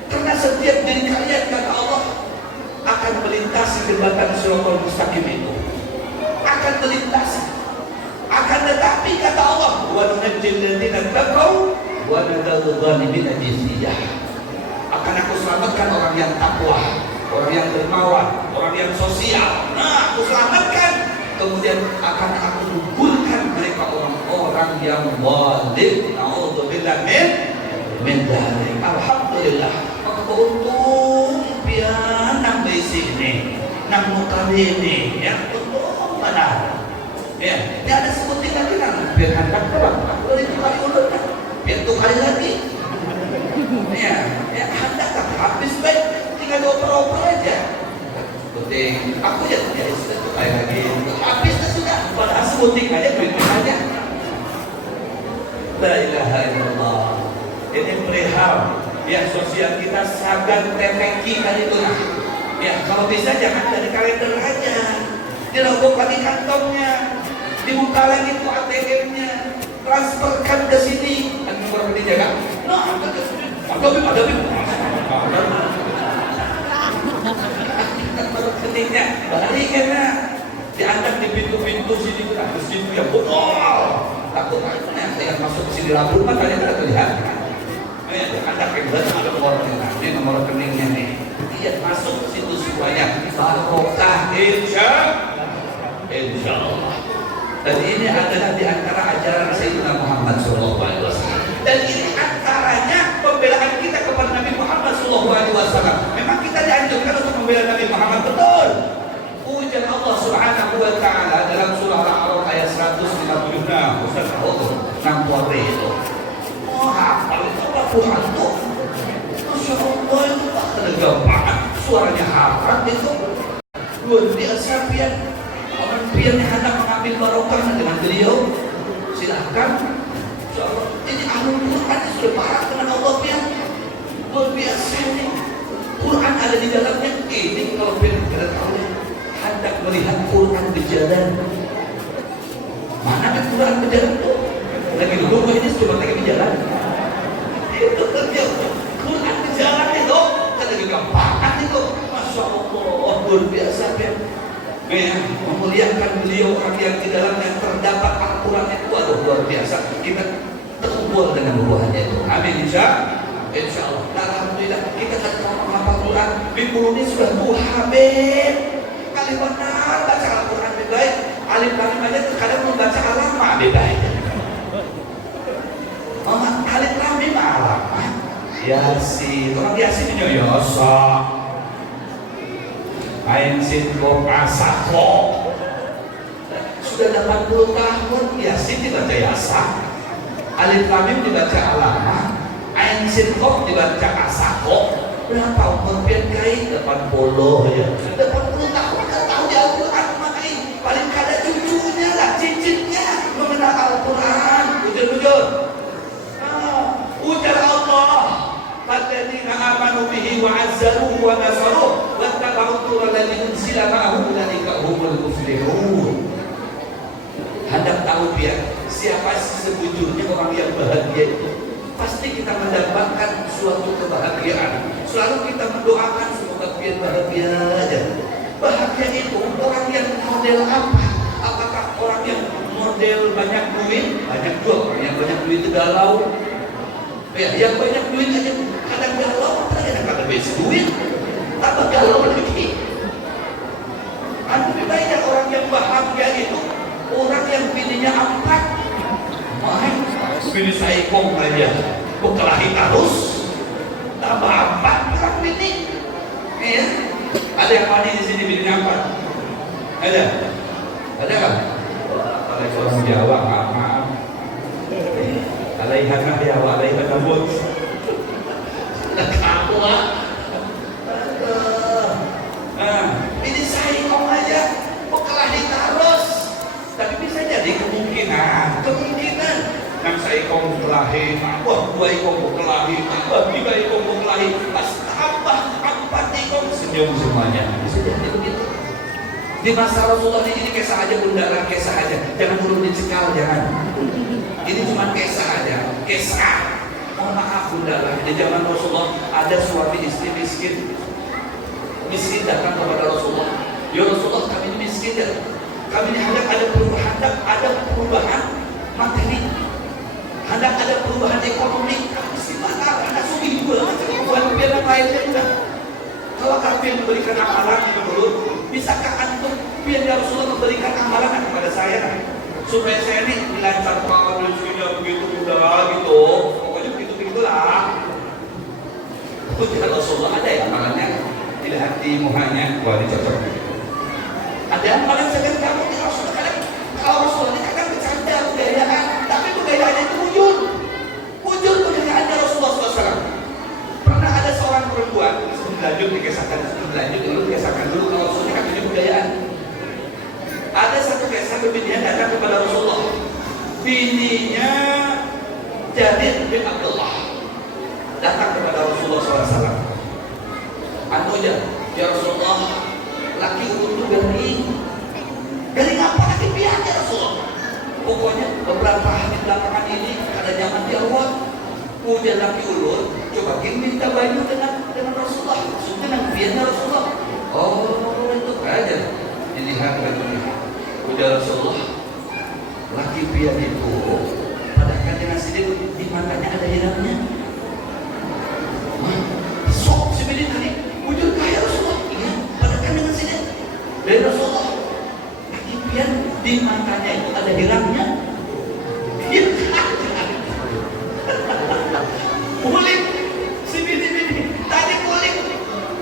Karena setiap diri kalian kata Allah akan melintasi jembatan siratal mustaqim itu, akan melintasi. Akan tetapi kata Allah, wa nunajjil ladzina taqaw wa nadhuru dzalimina jiziyah. Akan aku selamatkan orang yang takwa, orang yang dermawan, orang yang sosial. Nah, aku selamatkan. Kemudian akan aku gugurkan mereka orang-orang yang zalim. Nauzubillah min dzalik. Alhamdulillah. Maka beruntung pian nang di sini, nang muka ini, ya betul benar. Ya, ini ada sebutin lagi nang biar hendak terang. Aku itu kali ulun, biar tuh kali lagi. Ya, hendak tak habis baik. Tinggal dioper-oper aja. Penting aku ya satu kali lagi habis sudah. Padahal sebuting aja duit aja. La ilaha illallah. Ini perihal ya sosial kita sangat tepeki kali itu lah. Ya kalau bisa jangan dari kalender aja. Dilogokkan di kantongnya, dibuka lagi itu ATM-nya, transferkan ke sini. Kan nomor dijaga. Nah, ada ketingnya balikan lah, diangkat di pintu-pintu sini ke situ yang botol. Takut aja yang masuk ke sini lapor kan kalian tidak terlihat. Ada kebetulan ada ini nomor rekeningnya nih. Dia masuk ke situ semuanya. Barokah insya Allah. Dan ini adalah di antara ajaran Sayyidina Muhammad SAW. Dan ini antaranya pembelaan kita kepada Nabi Muhammad SAW. Memang kita dianjurkan untuk membela Nabi Muhammad, betul. Ujian Allah Subhanahu wa Ta'ala dalam surah Al-A'raf ayat 156. Ustaz tahu nang puari itu. Oh, apa itu apa Tuhan itu? Masya Allah itu ada gampang. Suaranya harap itu. Luar biasa pian. Orang pian yang hendak mengambil barokah dengan beliau. Silahkan. Ini ahlul Quran sudah parah dengan Allah pian. Luar biasa ini. Quran ada di dalamnya. Ini kalau pian kita tahu hendak melihat Quran berjalan. Mana kan Quran berjalan tuh? Lagi dulu ini cuma lagi berjalan. Itu kerja Quran berjalan itu. Kan lagi gampang itu. Masya Allah luar biasa pian. Memuliakan beliau orang yang di dalamnya terdapat Al-Quran itu. Aduh luar biasa. Kita terkumpul dengan buahnya itu. Amin insya Allah. Alhamdulillah kita tak mau menghafal Quran. Minggu ini sudah tua Habib. Kali benar baca Al-Quran lebih baik. Alif lam mim aja terkadang membaca alamat lebih baik. Alif lam mim alamat. Yasin, orang Yasin ini Yosa. Ain sin kop asako. Sudah 80 tahun Yasin dibaca Yasa. Alif lam mim dibaca alamat. Ain sin kop dibaca asako. Berapa umur pian kai? 80 ya. 80 tahun enggak tahu di Al-Qur'an makai. Paling kada cucunya lah, cicitnya mengenal Al-Qur'an. Jujur. Ujar Allah, "Alladzina amanu bihi wa 'azzaruhu wa nasaruhu wa tabautu alladzi unzila ma'ahu ulaika humul muflihun." Hendak tahu biar siapa sebujurnya orang yang bahagia itu? Pasti kita mendapatkan suatu kebahagiaan. Selalu kita mendoakan semoga biar bahagia aja. Bahagia itu orang yang model apa? Apakah orang yang model banyak duit? Banyak juga orang yang banyak duit itu galau. Ya, yang banyak duit aja kadang galau, apalagi kadang banyak duit, tambah galau lagi. Lebih banyak orang yang bahagia itu orang yang bininya 4. Bini saya kong aja berkelahi terus tambah 4 orang bini ya. Ada yang mandi di sini bininya 4? Ada kan? Kalau orang Jawa maaf alaihanah ya wa alaihanah bud kamu bini saya kong aja berkelahi terus. Tapi bisa jadi kemungkinan yang saya ikong berkelahi, wah 2 ikong berkelahi, wah 3 ikong berkelahi, pas tambah 4 ikong senyum semuanya. Bisa jadi begitu. Di masa Rasulullah ini kisah aja, bundaran kisah aja, jangan turun dicekal, jangan. Ini cuma kisah aja, kisah. Mohon maaf bundaran, di zaman Rasulullah ada suami istri miskin datang kepada Rasulullah. Ya Rasulullah, kami ini miskin ya. Kami ini hendak ada perubahan materi, hendak ada perubahan ekonomi. Kami mana ada sugi juga, bukan biar yang lainnya juga. Kalau kami memberikan amalan itu dulu, bisakah antum biar ya Rasulullah memberikan amalan kepada saya supaya saya ini dilancarkan rezekinya begitu mudah gitu, pokoknya begitulah. Ujian Rasulullah ada ya amalannya, dilihat di muhanya, wah ini cocok. Ada amalan segan kamu di Rasulullah. Kadang kalau Rasulullah ini kadang bercanda budayaan, tapi budayaannya itu wujud budayaannya Rasulullah SAW. Pernah ada seorang perempuan sebelum lanjut dulu kisahkan dulu kalau Rasulullah kan punya budayaan. Ada satu kisah bininya datang kepada Rasulullah. Bininya Jarir bin Abdullah datang kepada Rasulullah SAW. Ya Rasulullah, laki itu dari apa lagi pihaknya Rasulullah? Pokoknya beberapa hari belakangan ini ada zaman diawat udah laki ulur, coba minta baju dengan Rasulullah, dengan pihaknya Rasulullah. Oh itu aja dilihat bajunya. Udah Rasulullah, laki pihak itu pada dengan sini di matanya ada hilangnya. Sok sebelum tadi wujud kaya Rasulullah, iya, pada dengan sini dari Rasulullah. Kemudian di matanya itu ada hilangnya. Kulik si bini tadi kulik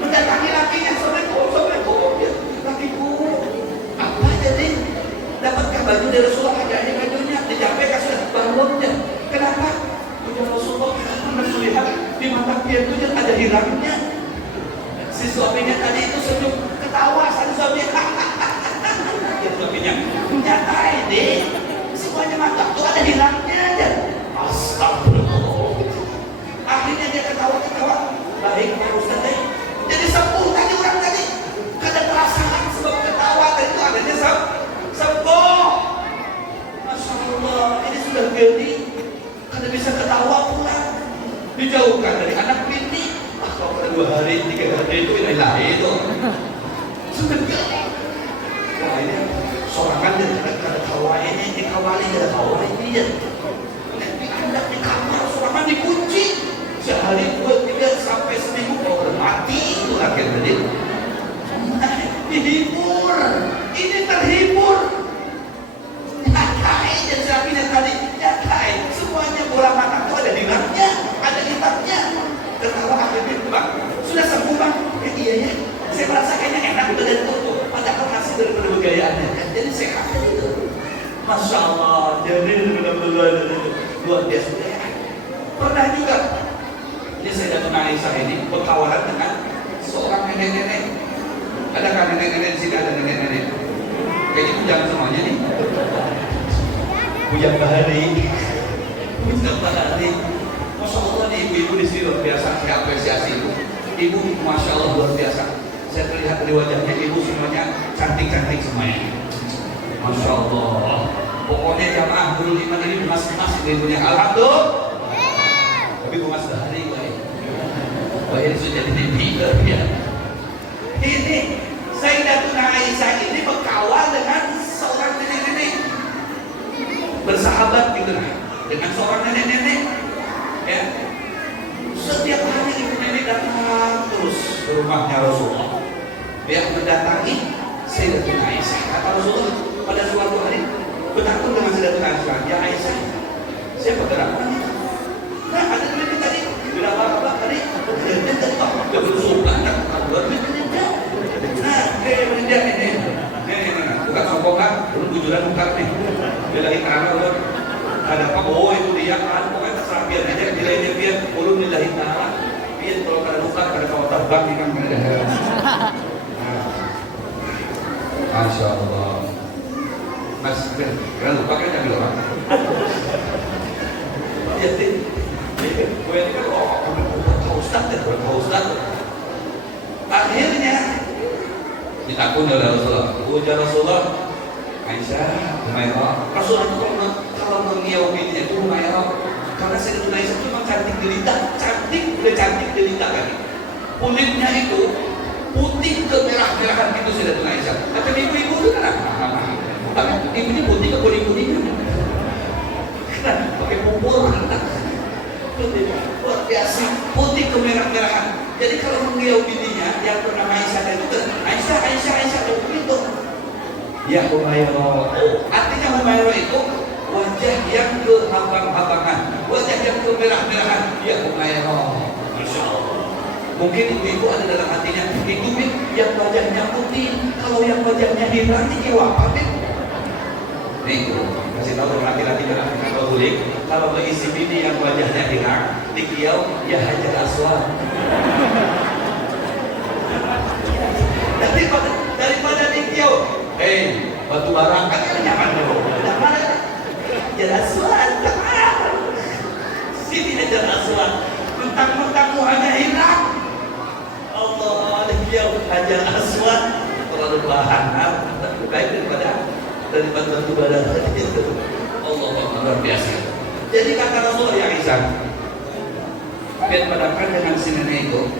mendatangi lakinya, Assalamualaikum lakiku apa jadi dapatkah baju dari Rasulullah? Adanya bajunya dijampaikan sudah bangunnya. Kenapa? Udah Rasulullah melihat di mata dia itu ada hilangnya. Si suaminya tadi itu senyum ketawa sama suaminya. Suaminya nyata ini semuanya mantap tuh ada hilangnya aja. Astagfirullah. Akhirnya dia ketawa-ketawa. Baik Pak Ustaz tadi. Jadi sembuh tadi orang tadi. Kada perasaan sebab ketawa tadi itu adanya sembuh. Masya Allah, ini sudah gede. Kada bisa ketawa pula. Dijauhkan dari anak bini. Kalau pada 2 hari, 3 hari itu ilahi itu. Sudah gede. Wah ini sorangan dan kada kawai ini dikawali kada kawai ini ya. Di anak di kamar sorangan dikunci sehari 2, 3 sampai seminggu kalau mati itu lagi tadi. bang? Sudah sembuh bang? Iya ya, saya merasa kayaknya enak badan itu. Padahal hasil daripada begayaannya kan, jadi sehat itu. Masya Allah, jadi benar-benar luar biasa. Pernah juga, ini saya datang Aisyah ini berkawanan dengan seorang nenek-nenek. Ada kan nenek-nenek di sini? Ada nenek-nenek. Kayaknya bujang semuanya nih. Bujang Bahari. Bujang Bahari. Masya Allah nih ibu-ibu di sini luar biasa. Saya apresiasi ibu. Ibu Masya Allah luar biasa. Saya terlihat dari wajahnya ibu semuanya cantik-cantik semuanya. Masya Allah. Pokoknya jamaah dulu iman ini emas-emas ibu-ibunya. Alhamdulillah. Tapi bu Mas Bahari, wah ini sudah jadi tiga ya. Ini Sayyidatuna Aisyah ini berkawan dengan seorang nenek-nenek, bersahabat gitu dengan seorang nenek-nenek. Ya, setiap hari ibu nenek datang terus ke rumahnya Rasulullah. Dia mendatangi Sayyidatuna Aisyah. Kata Rasulullah pada suatu hari bertakun dengan Sayyidatuna Aisyah, ya Aisyah, saya bergerak. Nah, ada duit tadi, sudah apa tadi? Duit tadi apa? Gak bersumpah, tak buat duit tadi enggak. Nah, dia ini, bukan sombong kan? Belum bujuran bukan nih. Dia lagi karena Allah. Ada apa? Oh itu dia kan, pokoknya terserah biar aja. Nilainya biar, belum nilai ta'ala. Biar kalau kada bukan, kada kawat terbang nih kan. Masya Allah. Mas, kalian lupa kan yang bilang? Ya sih. Gue ini kan Ustaz. Akhirnya ditakun oleh Rasulullah. Ujar Rasulullah, Aisyah, Humairah. Rasulullah itu kalau mengiau bininya itu Humairah. Karena Sayyidatuna Aisyah itu memang cantik jelita, udah cantik jelita kan. Kulitnya itu putih kemerah-merahan gitu Sayyidatuna Aisyah. Kata ibu-ibu itu kan tapi ibunya putih ke kuning-kuningan. Kenapa? Pakai pupur. Luar biasa, putih kemerah-merahan. Jadi kalau mengiau bininya yang bernama Aisyah itu Aisyah begitu. Ya Humairah. Artinya Humairah itu wajah yang kehabang-habangan, wajah yang kemerah-merahan. Ya Humairah. Masya Allah. Mungkin ibu ada dalam hatinya, itu yang wajahnya putih, kalau yang wajahnya hitam ini apa nih? Nih, kasih tahu laki-laki dalam Bulik, kalau mengisi bini yang wajahnya hilang, dikiau, ya Hajar Aswad. Daripada dikiau, batu bara kan nyaman dulu. Hajar Aswad, sini Hajar Aswad, mentang-mentang muhanya hilang. Allah, dikiau Hajar Aswad, terlalu bahan, lebih baik daripada batu bara itu. Allah luar biasa. Jadi kata Rasulullah, ya Aisyah, kalian padakan dengan si nenek itu,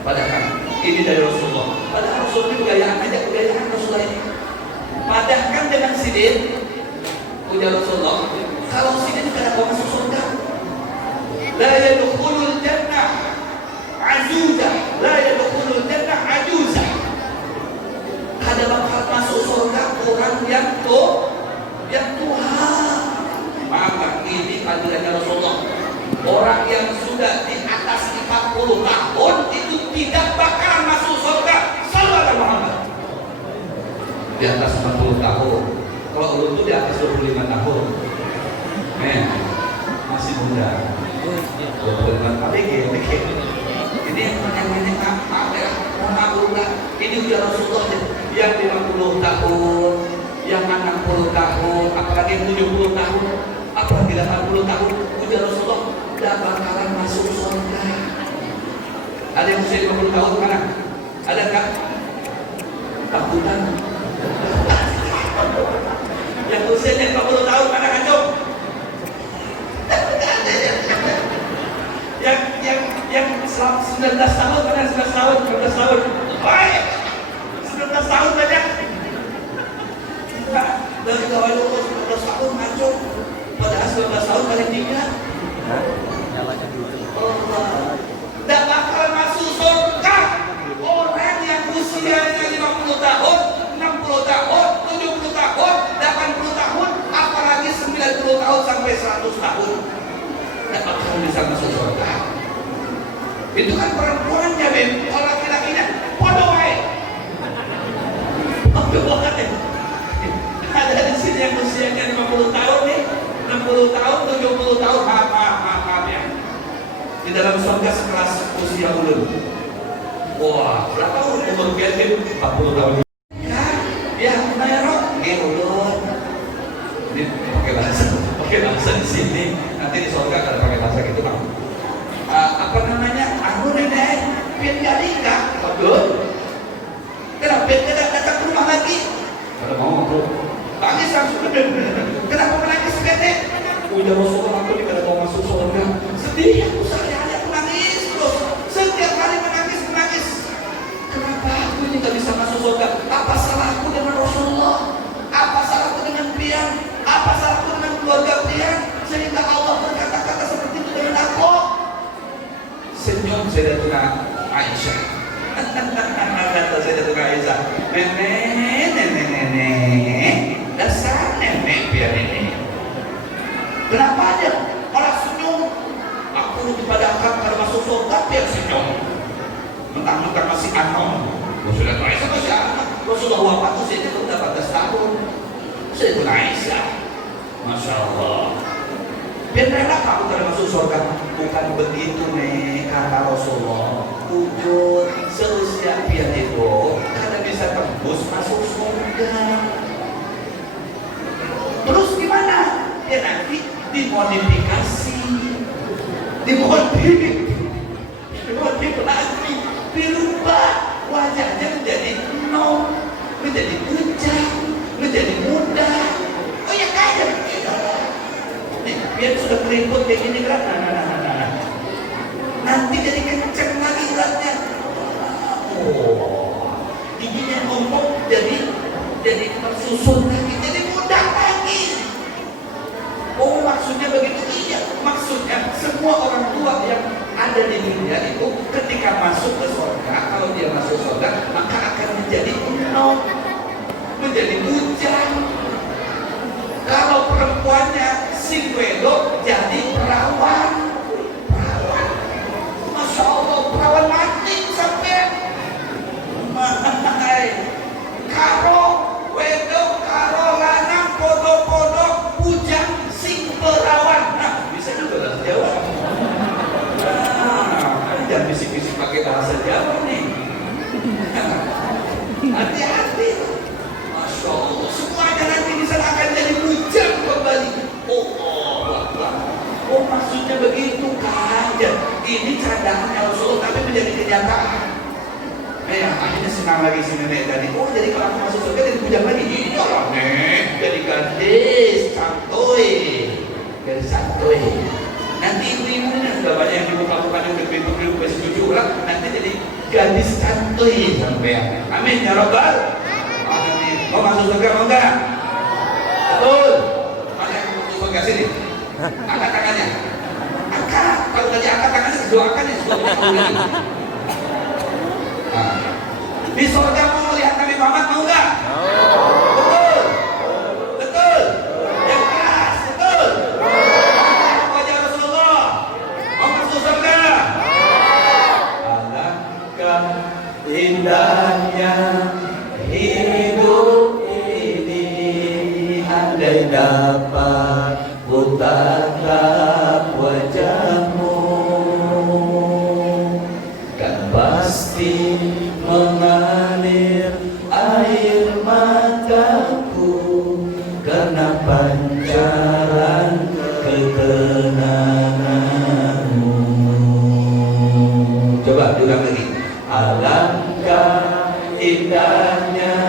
padakan. Ini dari Rasulullah. Padahal Rasulullah ini kegayaan Rasulullah ini. Padahkan dengan sidin, ujar Rasulullah, kalau sidin tidak akan masuk surga. La yadkhulul jannah azuzah, la yadkhulul jannah ajuzah. Ada bakal masuk surga orang yang tua. Maka ini panggilannya Rasulullah. Orang yang sudah di atas 40 tahun itu tidak bakalan masuk surga. Sallallahu alaihi Muhammad. Di atas 40 tahun. Kalau ulun itu di atas 25 tahun. Masih muda. 25 tahun. Ini ini udah Rasulullah yang 50 tahun, yang 60 tahun, apalagi 70 tahun, apalagi 80 tahun, udah Rasulullah udah bakalan masuk surga. Ada yang usia 50 tahun mana? Ada kah? Takutan. Yang usianya 50 tahun mana kacau? Yang 19 tahun mana? 19 tahun, 15 tahun. Baik. 19 tahun banyak. Dari kawan lu 19 tahun ngaco. Padahal 19 tahun kali 3. Tidak bakal masuk surga orang yang usianya 50 tahun, 60 tahun, 70 tahun, 80 tahun, apalagi 90 tahun sampai 100 tahun. Tidak bakal bisa masuk surga. Itu kan perempuannya, Ben. Kalau laki-lakinya, podo wae. Podo wae. Ada di sini yang usianya 50 tahun nih, 60 tahun, 70 tahun, maaf ya. Di dalam surga sekelas usia ulun. Wah, berapa umur Kevin? 40 tahun. Ya, Mayro, ulun. Ini pakai bahasa di sini. Nanti di surga kalau pakai bahasa gitu kan. Apa namanya? Aku nenek, biar jadi kak, betul? Kenapa tidak datang ke rumah lagi? Kalau mau bro, nangis langsung. Kenapa menangis nenek? Udah Rasulullah aku tidak mau masuk surga. Sedih aku sehari-hari aku nangis terus. Setiap hari menangis. Kenapa aku ini tidak bisa masuk surga? Apa salahku dengan Rasulullah? Apa salahku dengan pian? Apa salahku dengan keluarga pian? Sehingga Allah berkata-kata seperti itu dengan aku. Senyum Sayyidatuna Aisyah. Kata Sayyidatuna Aisyah, nenek, dasar nenek biar ini. Kenapa aja orang senyum? Aku daripada akal kalau masuk surga biar senyum. Mentang-mentang masih anom. Sayyidatuna Aisyah masih anak. Rasulullah wafat usianya sudah 14 tahun. Sayyidatuna Aisyah, Masya Allah. Biar rela kamu kalau masuk surga. Bukan begitu nih kata Rasulullah. Ujur seusia pian itu karena bisa tembus masuk surga. Terus gimana? Ya nanti dimodifikasi, dimodif lagi, dirubah wajahnya menjadi nol, menjadi bujang, menjadi muda. Oh ya kayak gitu. Nih, biar sudah keriput kayak gini kan. Nanti jadi kenceng lagi uratnya. Oh, giginya ngomong jadi tersusun lagi, jadi mudah lagi. Oh, maksudnya begitu? Iya, maksudnya semua orang tua yang ada di dunia itu ketika masuk ke surga, kalau dia masuk surga maka akan menjadi enom, menjadi bujang. Kalau perempuannya si wedok jadi perawan. Masya Allah, perawan mati sampai karo wedok, karo lanang, kodok, bujang, sing perawan. Nah, bisa juga bahasa Jawa. Jangan bisik-bisik pakai bahasa Jawa nih. Hati-hati. Masya Allah, semuanya nanti bisa akan jadi bujang kembali. Oh, maksudnya begitu kan? Ini cadangan Rasulullah tapi menjadi kenyataan. Akhirnya senang lagi si nenek tadi. Oh, jadi kalau aku masuk surga jadi bujang lagi. Iya lah nek, jadi gadis, santuy. Nanti ibu-ibu ini sudah banyak yang dibuka-buka yang berbentuk setuju lah. Nanti jadi gadis santuy sampai. Amin ya Rabbal. Amin. Mau masuk surga mau enggak? Betul. Mana yang mau masuk surga sini? Angkat tangannya. Angkat. Kalau tadi angkat tangannya doakan ya sudah ini. Di surga mau melihat Nabi Muhammad mau enggak? Betul. Yang keras, betul. Wajah Rasulullah mau masuk surga. Alangkah indahnya hidup ini, andai dapat ku tatap wajahmu, kan pasti mengalir air mataku karena pancaran ketenanganmu. Coba diulang lagi. Alangkah indahnya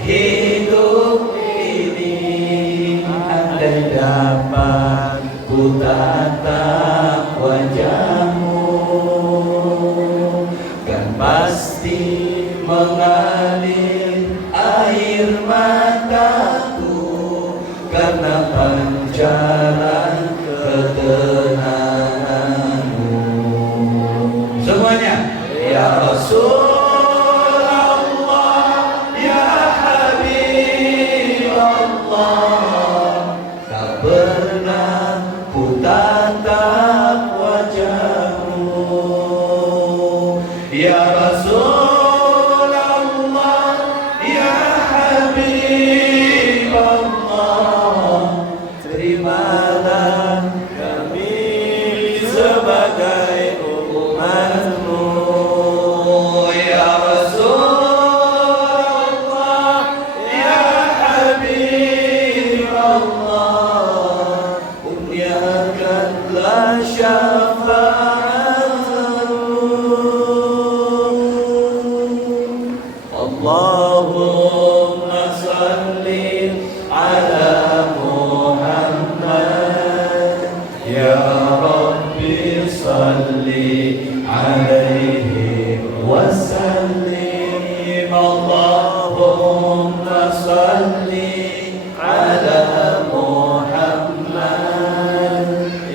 hidup ini, andai dapat ku tatap wajahmu, kan pasti mengalir air mataku karena pancaran ketenanganmu. Semuanya, ya Rasulullah, ya Habibullah, tak pernah ku tatap wajahmu. Ya Rasulullah, ya Habibullah, terimalah kami sebagai umatmu. Ya Rasulullah, ya Habibullah, muliakanlah Allahumma salli ala Muhammad, ya Rabbi salli alaihi wa sallim. Allahumma salli ala Muhammad,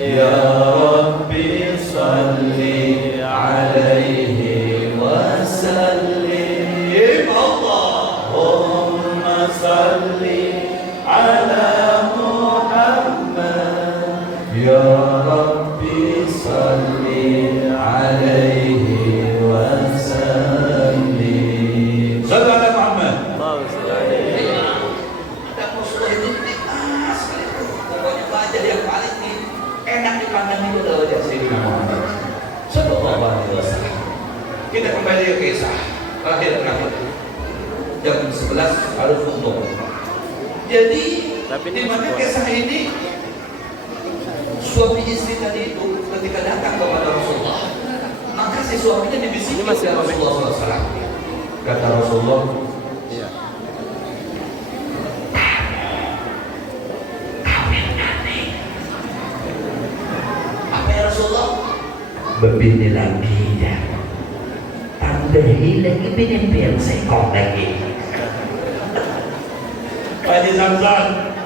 ya Rabbi salli alaihi wa sallim. Allahumma salli ala Muhammad, ya Rabbi salli alaihi wa sallim. Sallu ala Muhammad. Ada musuh itu nikmat sekali. Pokoknya wajah yang paling enak dipandang itu adalah wajah Sayyidina Muhammad sallallahu alaihi wasallam. Kita kembali ke kisah terakhir jam 11 harus tutup. Jadi di mana kisah ini suami istri tadi itu ketika datang kepada Rasulullah, maka si suaminya dibisiki oleh Rasulullah SAW. Kata Rasulullah, apa ya Rasulullah? Begini lagi ya. Tambahin lagi biar sekong lagi. Pak Haji Samsan,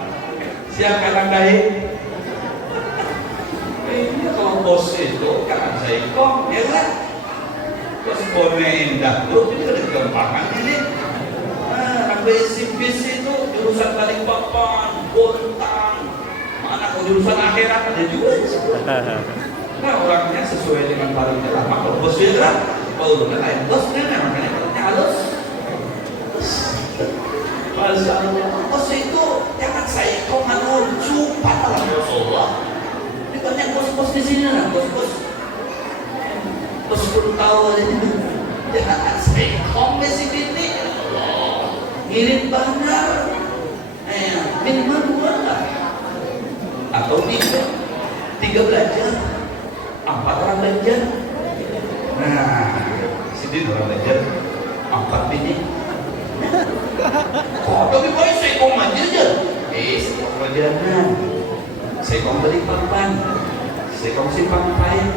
siap kakak dahi? Ini kalau bos itu kakak sekong, ya kan? Bos komen dahulu itu ada kegamparan ini. Sampai bis itu jurusan Balikpapan, Bontang, mana kalau jurusan akhirat ada juga. Nah orangnya sesuai dengan palingnya lama. Kalau bos itu lah, kalau udah lain bos kan, makanya palingnya halus. Masya Allah, bos itu jangan saya kau manul jumpa dalam Rasulullah. Ini banyak bos-bos di sini lah, bos-10 tahu aja. Jangan saya kau mesi bintik. Ngirim banyak, minimal 2 lah, atau 3 belajar, 4 orang belajar. Nah, sini orang belajar, 4 bini. Oh, tapi boleh sekong aja aja. Sekong perjalanan, sekong Balikpapan, sekong Simpang Payah,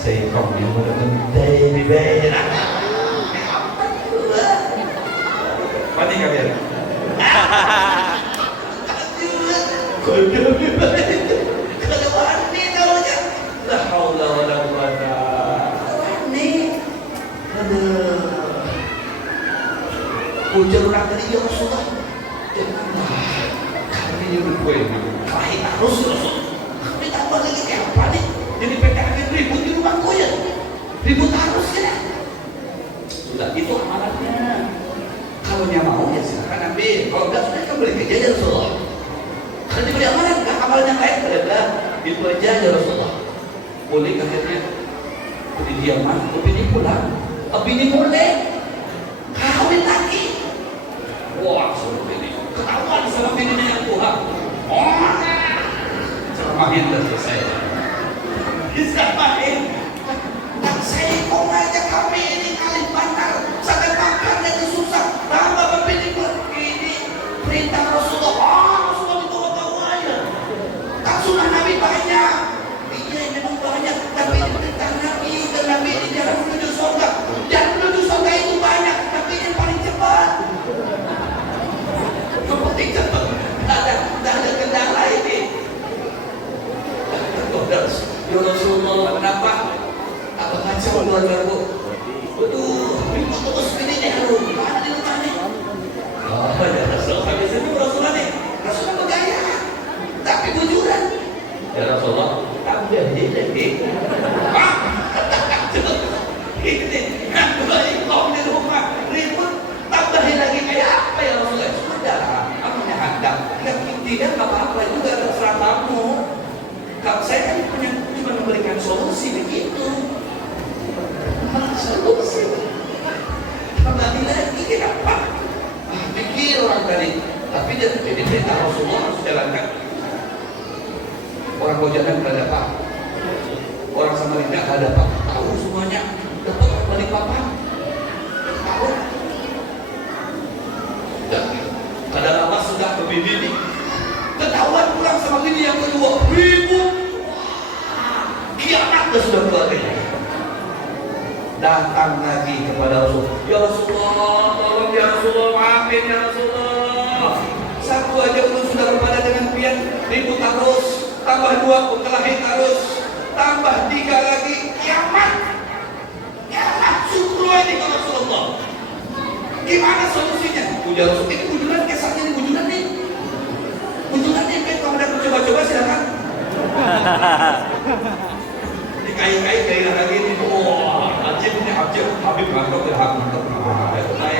sekong yang mengentai di daerah. Mati kalian. Kalau wani namanya, la haula wala quwata. Wani, aduh. Ujar orang tadi ya Rasulullah, janganlah kami ini berbuat kelahi harus ya Rasulullah. Kami tambah lagi kayak apa nih? Jadi PKB ribut di rumahku ya, ribut harus ya. Sudah itu amalannya. Kalau dia mau ya silakan ambil. Kalau enggak sudah kembali kerja ya Rasulullah. Kalau diberi amalan enggak amalnya lain berada itu aja ya Rasulullah. Boleh akhirnya beri dia mah, tapi ini pulang, tapi ini boleh kawin lagi. Wah, suruh ini ketahuan sama bininya yang Tuhan. Oh, ceramahin dan selesai. Bisa main. Saya kok ngajak kami ini kali bakar, sampai makan aja susah. Tambah begini perintah Rasulullah. Rasulullah itu tahu aja. Kan sunnah Nabi banyak. Iya, memang banyak. Tapi ini perintah Nabi dan Nabi ini jangan menuju surga. Dan menuju surga itu banyak, tapi ini paling cepat. Penting cepat. Tak ada kendala ini. Ya Rasulullah, kenapa? Apa macam keluargaku? Waduh, ribut terus ini nih, aduh, gimana di rumah nih? Oh, ya Rasulullah, habis itu Rasulullah nih, Rasulullah bergaya, tapi bujuran. Ya Rasulullah, kamu jadi. Ini Saya kan cuma memberikan solusi begitu. Solusi. Kembali lagi kenapa? Pikir orang tadi, tapi dia perintah Rasulullah harus jalankan. Orang Bojanan nggak ada apa, orang Samarinda nggak ada apa, tahu semuanya. Dapat balik papan, tahu. Ada lama sudah ke bini, ketahuan pulang sama bini yang kedua, ribut, kiamat sudah keluar. Datang lagi kepada Rasul, ya Rasulullah, tolong ya Rasulullah, maafin ya Rasulullah. Satu aja belum sudah berpada dengan pian, ribut terus, tambah dua berkelahi terus, tambah tiga lagi, kiamat syukur ini ke Rasulullah. Gimana solusinya? Ujar Rasul, ini bujulan, kesaknya ini bujulan nih. Bujulan nih, kalau ada coba-coba silakan. Dikait-kait kayak lagi ini, Habib mantap ya, mantap.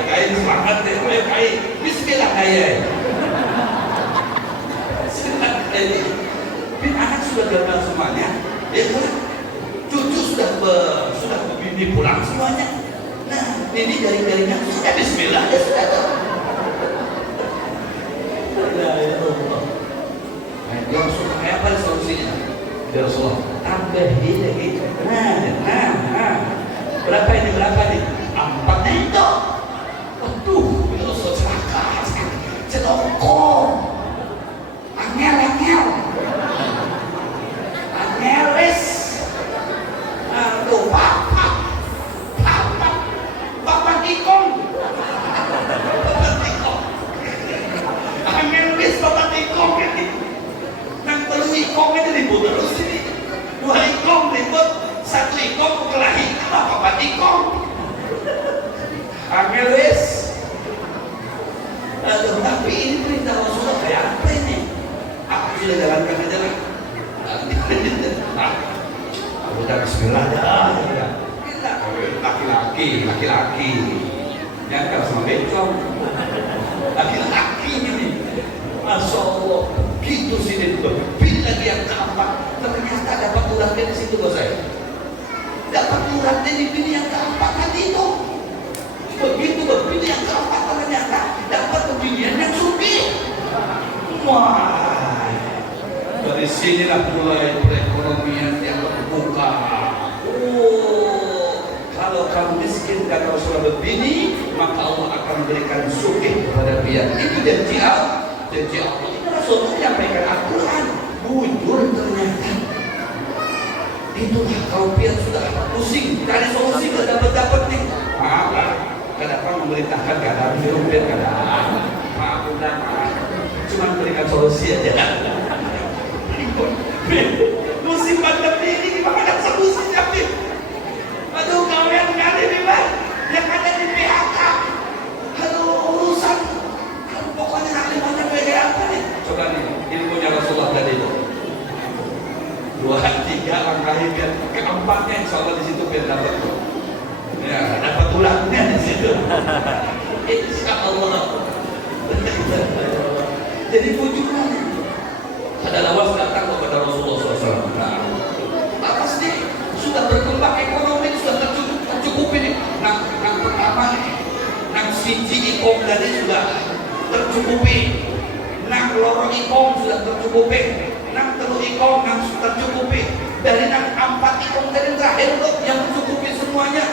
Kayak semangat deh, kayak bismillah kayak. Bismillah kayak. Bin anak sudah gagal semuanya, ya kan? Cucu sudah begini pulang semuanya. Nah, ini jaring-jaringnya sudah bismillah ya sudah. Ya Allah. Ya Rasulullah, kayak apa solusinya? Ya Rasulullah, tambahi lagi. Nah. Berapa nih? 4 itu. Waduh, ya Rasul celaka. Celokong. Angel. Angelis. Aduh, Bapak tikong. Angelis Bapak tikong. Nang perlu ikong ini ribut terus ini. 2 ikong ribut. 1 ikong kelahi. Kenapa Bapak tikong? Angelis. Aduh, tapi ini perintah Rasulullah kayak apa ini? Aku sudah jalankan aja lah. Udah bismillah dah. Laki-laki nyangkal sama bencong. Laki-laki ini, masya Allah, gitu sih dia juga. Bin lagi yang keempat, ternyata dapat uratnya di situ bos saya. Dapat uratnya di bin yang keempat tadi itu. Begitu bin yang keempat ternyata dapat pembinian yang suki. Wah, dari sinilah mulai perekonomian yang terbuka. Kalau kamu miskin dan kau sudah berbini, maka Allah akan memberikan sugih kepada dia. Itu janji Allah. Janji Allah itu Rasul menyampaikan Al-Quran. Bujur ternyata. Itulah kaum pian sudah pusing cari solusi nggak dapat nih. Maaf lah, kadang-kadang memerintahkan keadaan hidup dan keadaan. Maaf udah, cuma memberikan solusi aja. Musim pandemi ini gimana ada solusinya, Bim? Aduh, kalian nyari nih, Bang, yang ada di PHK. Aduh, urusan. Pokoknya nanti macam kayak apa nih? Coba nih, ilmunya Rasulullah tadi itu. 2, 3 langkah biar keempatnya insya Allah di situ biar dapat. Ya, dapat tulangnya di situ. Insya Allah. Jadi pujukan. Ada lawas datang kepada Rasulullah SAW. Nah, atas nih sudah berkembang ekonomi, sudah tercukupi nih. Nang pertama nih, nang siji ikom tadi sudah tercukupi, nang lorong ikom sudah tercukupi, nang telu ikom nang tercukupi. Dari nang 4 ikom tadi terakhir loh yang tercukupi semuanya.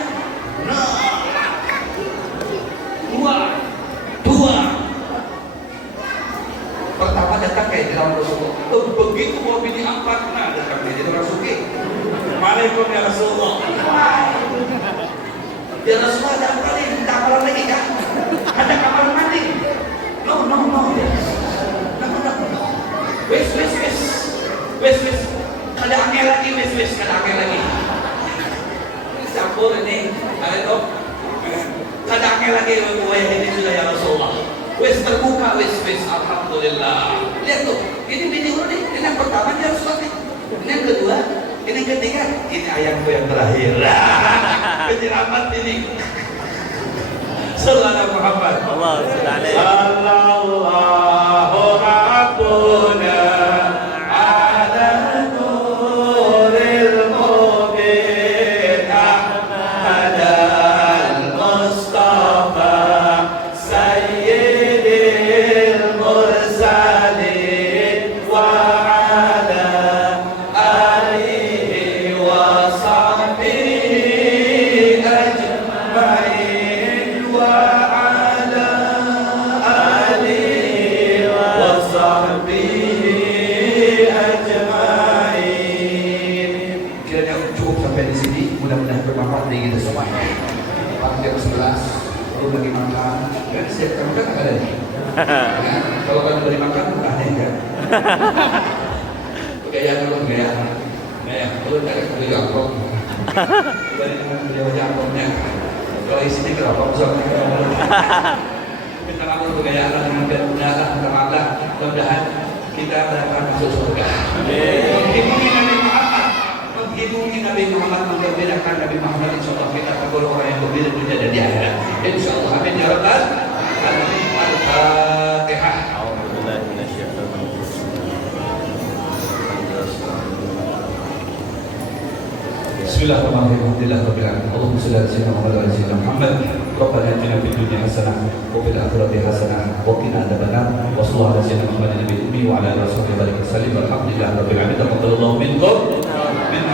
Nah, dua. Pertama datang kayak dalam Rasulullah. Begitu mau bini 4, nah datang dia jadi Rasulullah. Waalaikum ya Rasulullah. Ya Rasulullah ada apa nih? Minta amalan lagi kan? Ada kamar mandi? No. Wes. Ada angin lagi, wes. Ada angin lagi. Campur ini, ada dong. Ada angin lagi, ini sudah ya Rasulullah. Wes terbuka, wes, alhamdulillah. Lihat tuh, ini video nih, ini yang pertama dia harus pakai. Ini yang kedua, ini yang ketiga, ini ayamku yang terakhir. Penyelamat ini. Sallallahu Muhammad. Sallallahu Rabbuna ala jam 11 belum lagi makan, kan siap makan nggak ada nih. Ya, kalau kan beri makan nggak ada ya. Gaya kalau gaya, kalau cari beli amplop, beli beli amplopnya. Kalau isinya kerapa usahanya kerapa. Kita mau bergaya dengan benar, mudah-mudahan kita dapat masuk surga. Menghidupi Nabi Muhammad, membedakan Nabi Muhammad, insyaallah kita tergolong orang yang berbeda dunia dan di akhirat. Insyaallah, amin ya rabbal alamin. Al-Fatihah. Bismillahirrahmanirrahim. Alhamdulillahirabbil alamin. Allahumma shalli ala sayyidina Muhammad wa ala sayyidina Muhammad. Rabbana atina fid dunya hasanah wa fil akhirati hasanah wa qina adzabannar. Wa sallallahu ala sayyidina Muhammadin nabiyil ummi wa ala alihi wa sahbihi wa sallam. Alhamdulillahirabbil alamin. Taqabbalallahu minkum minna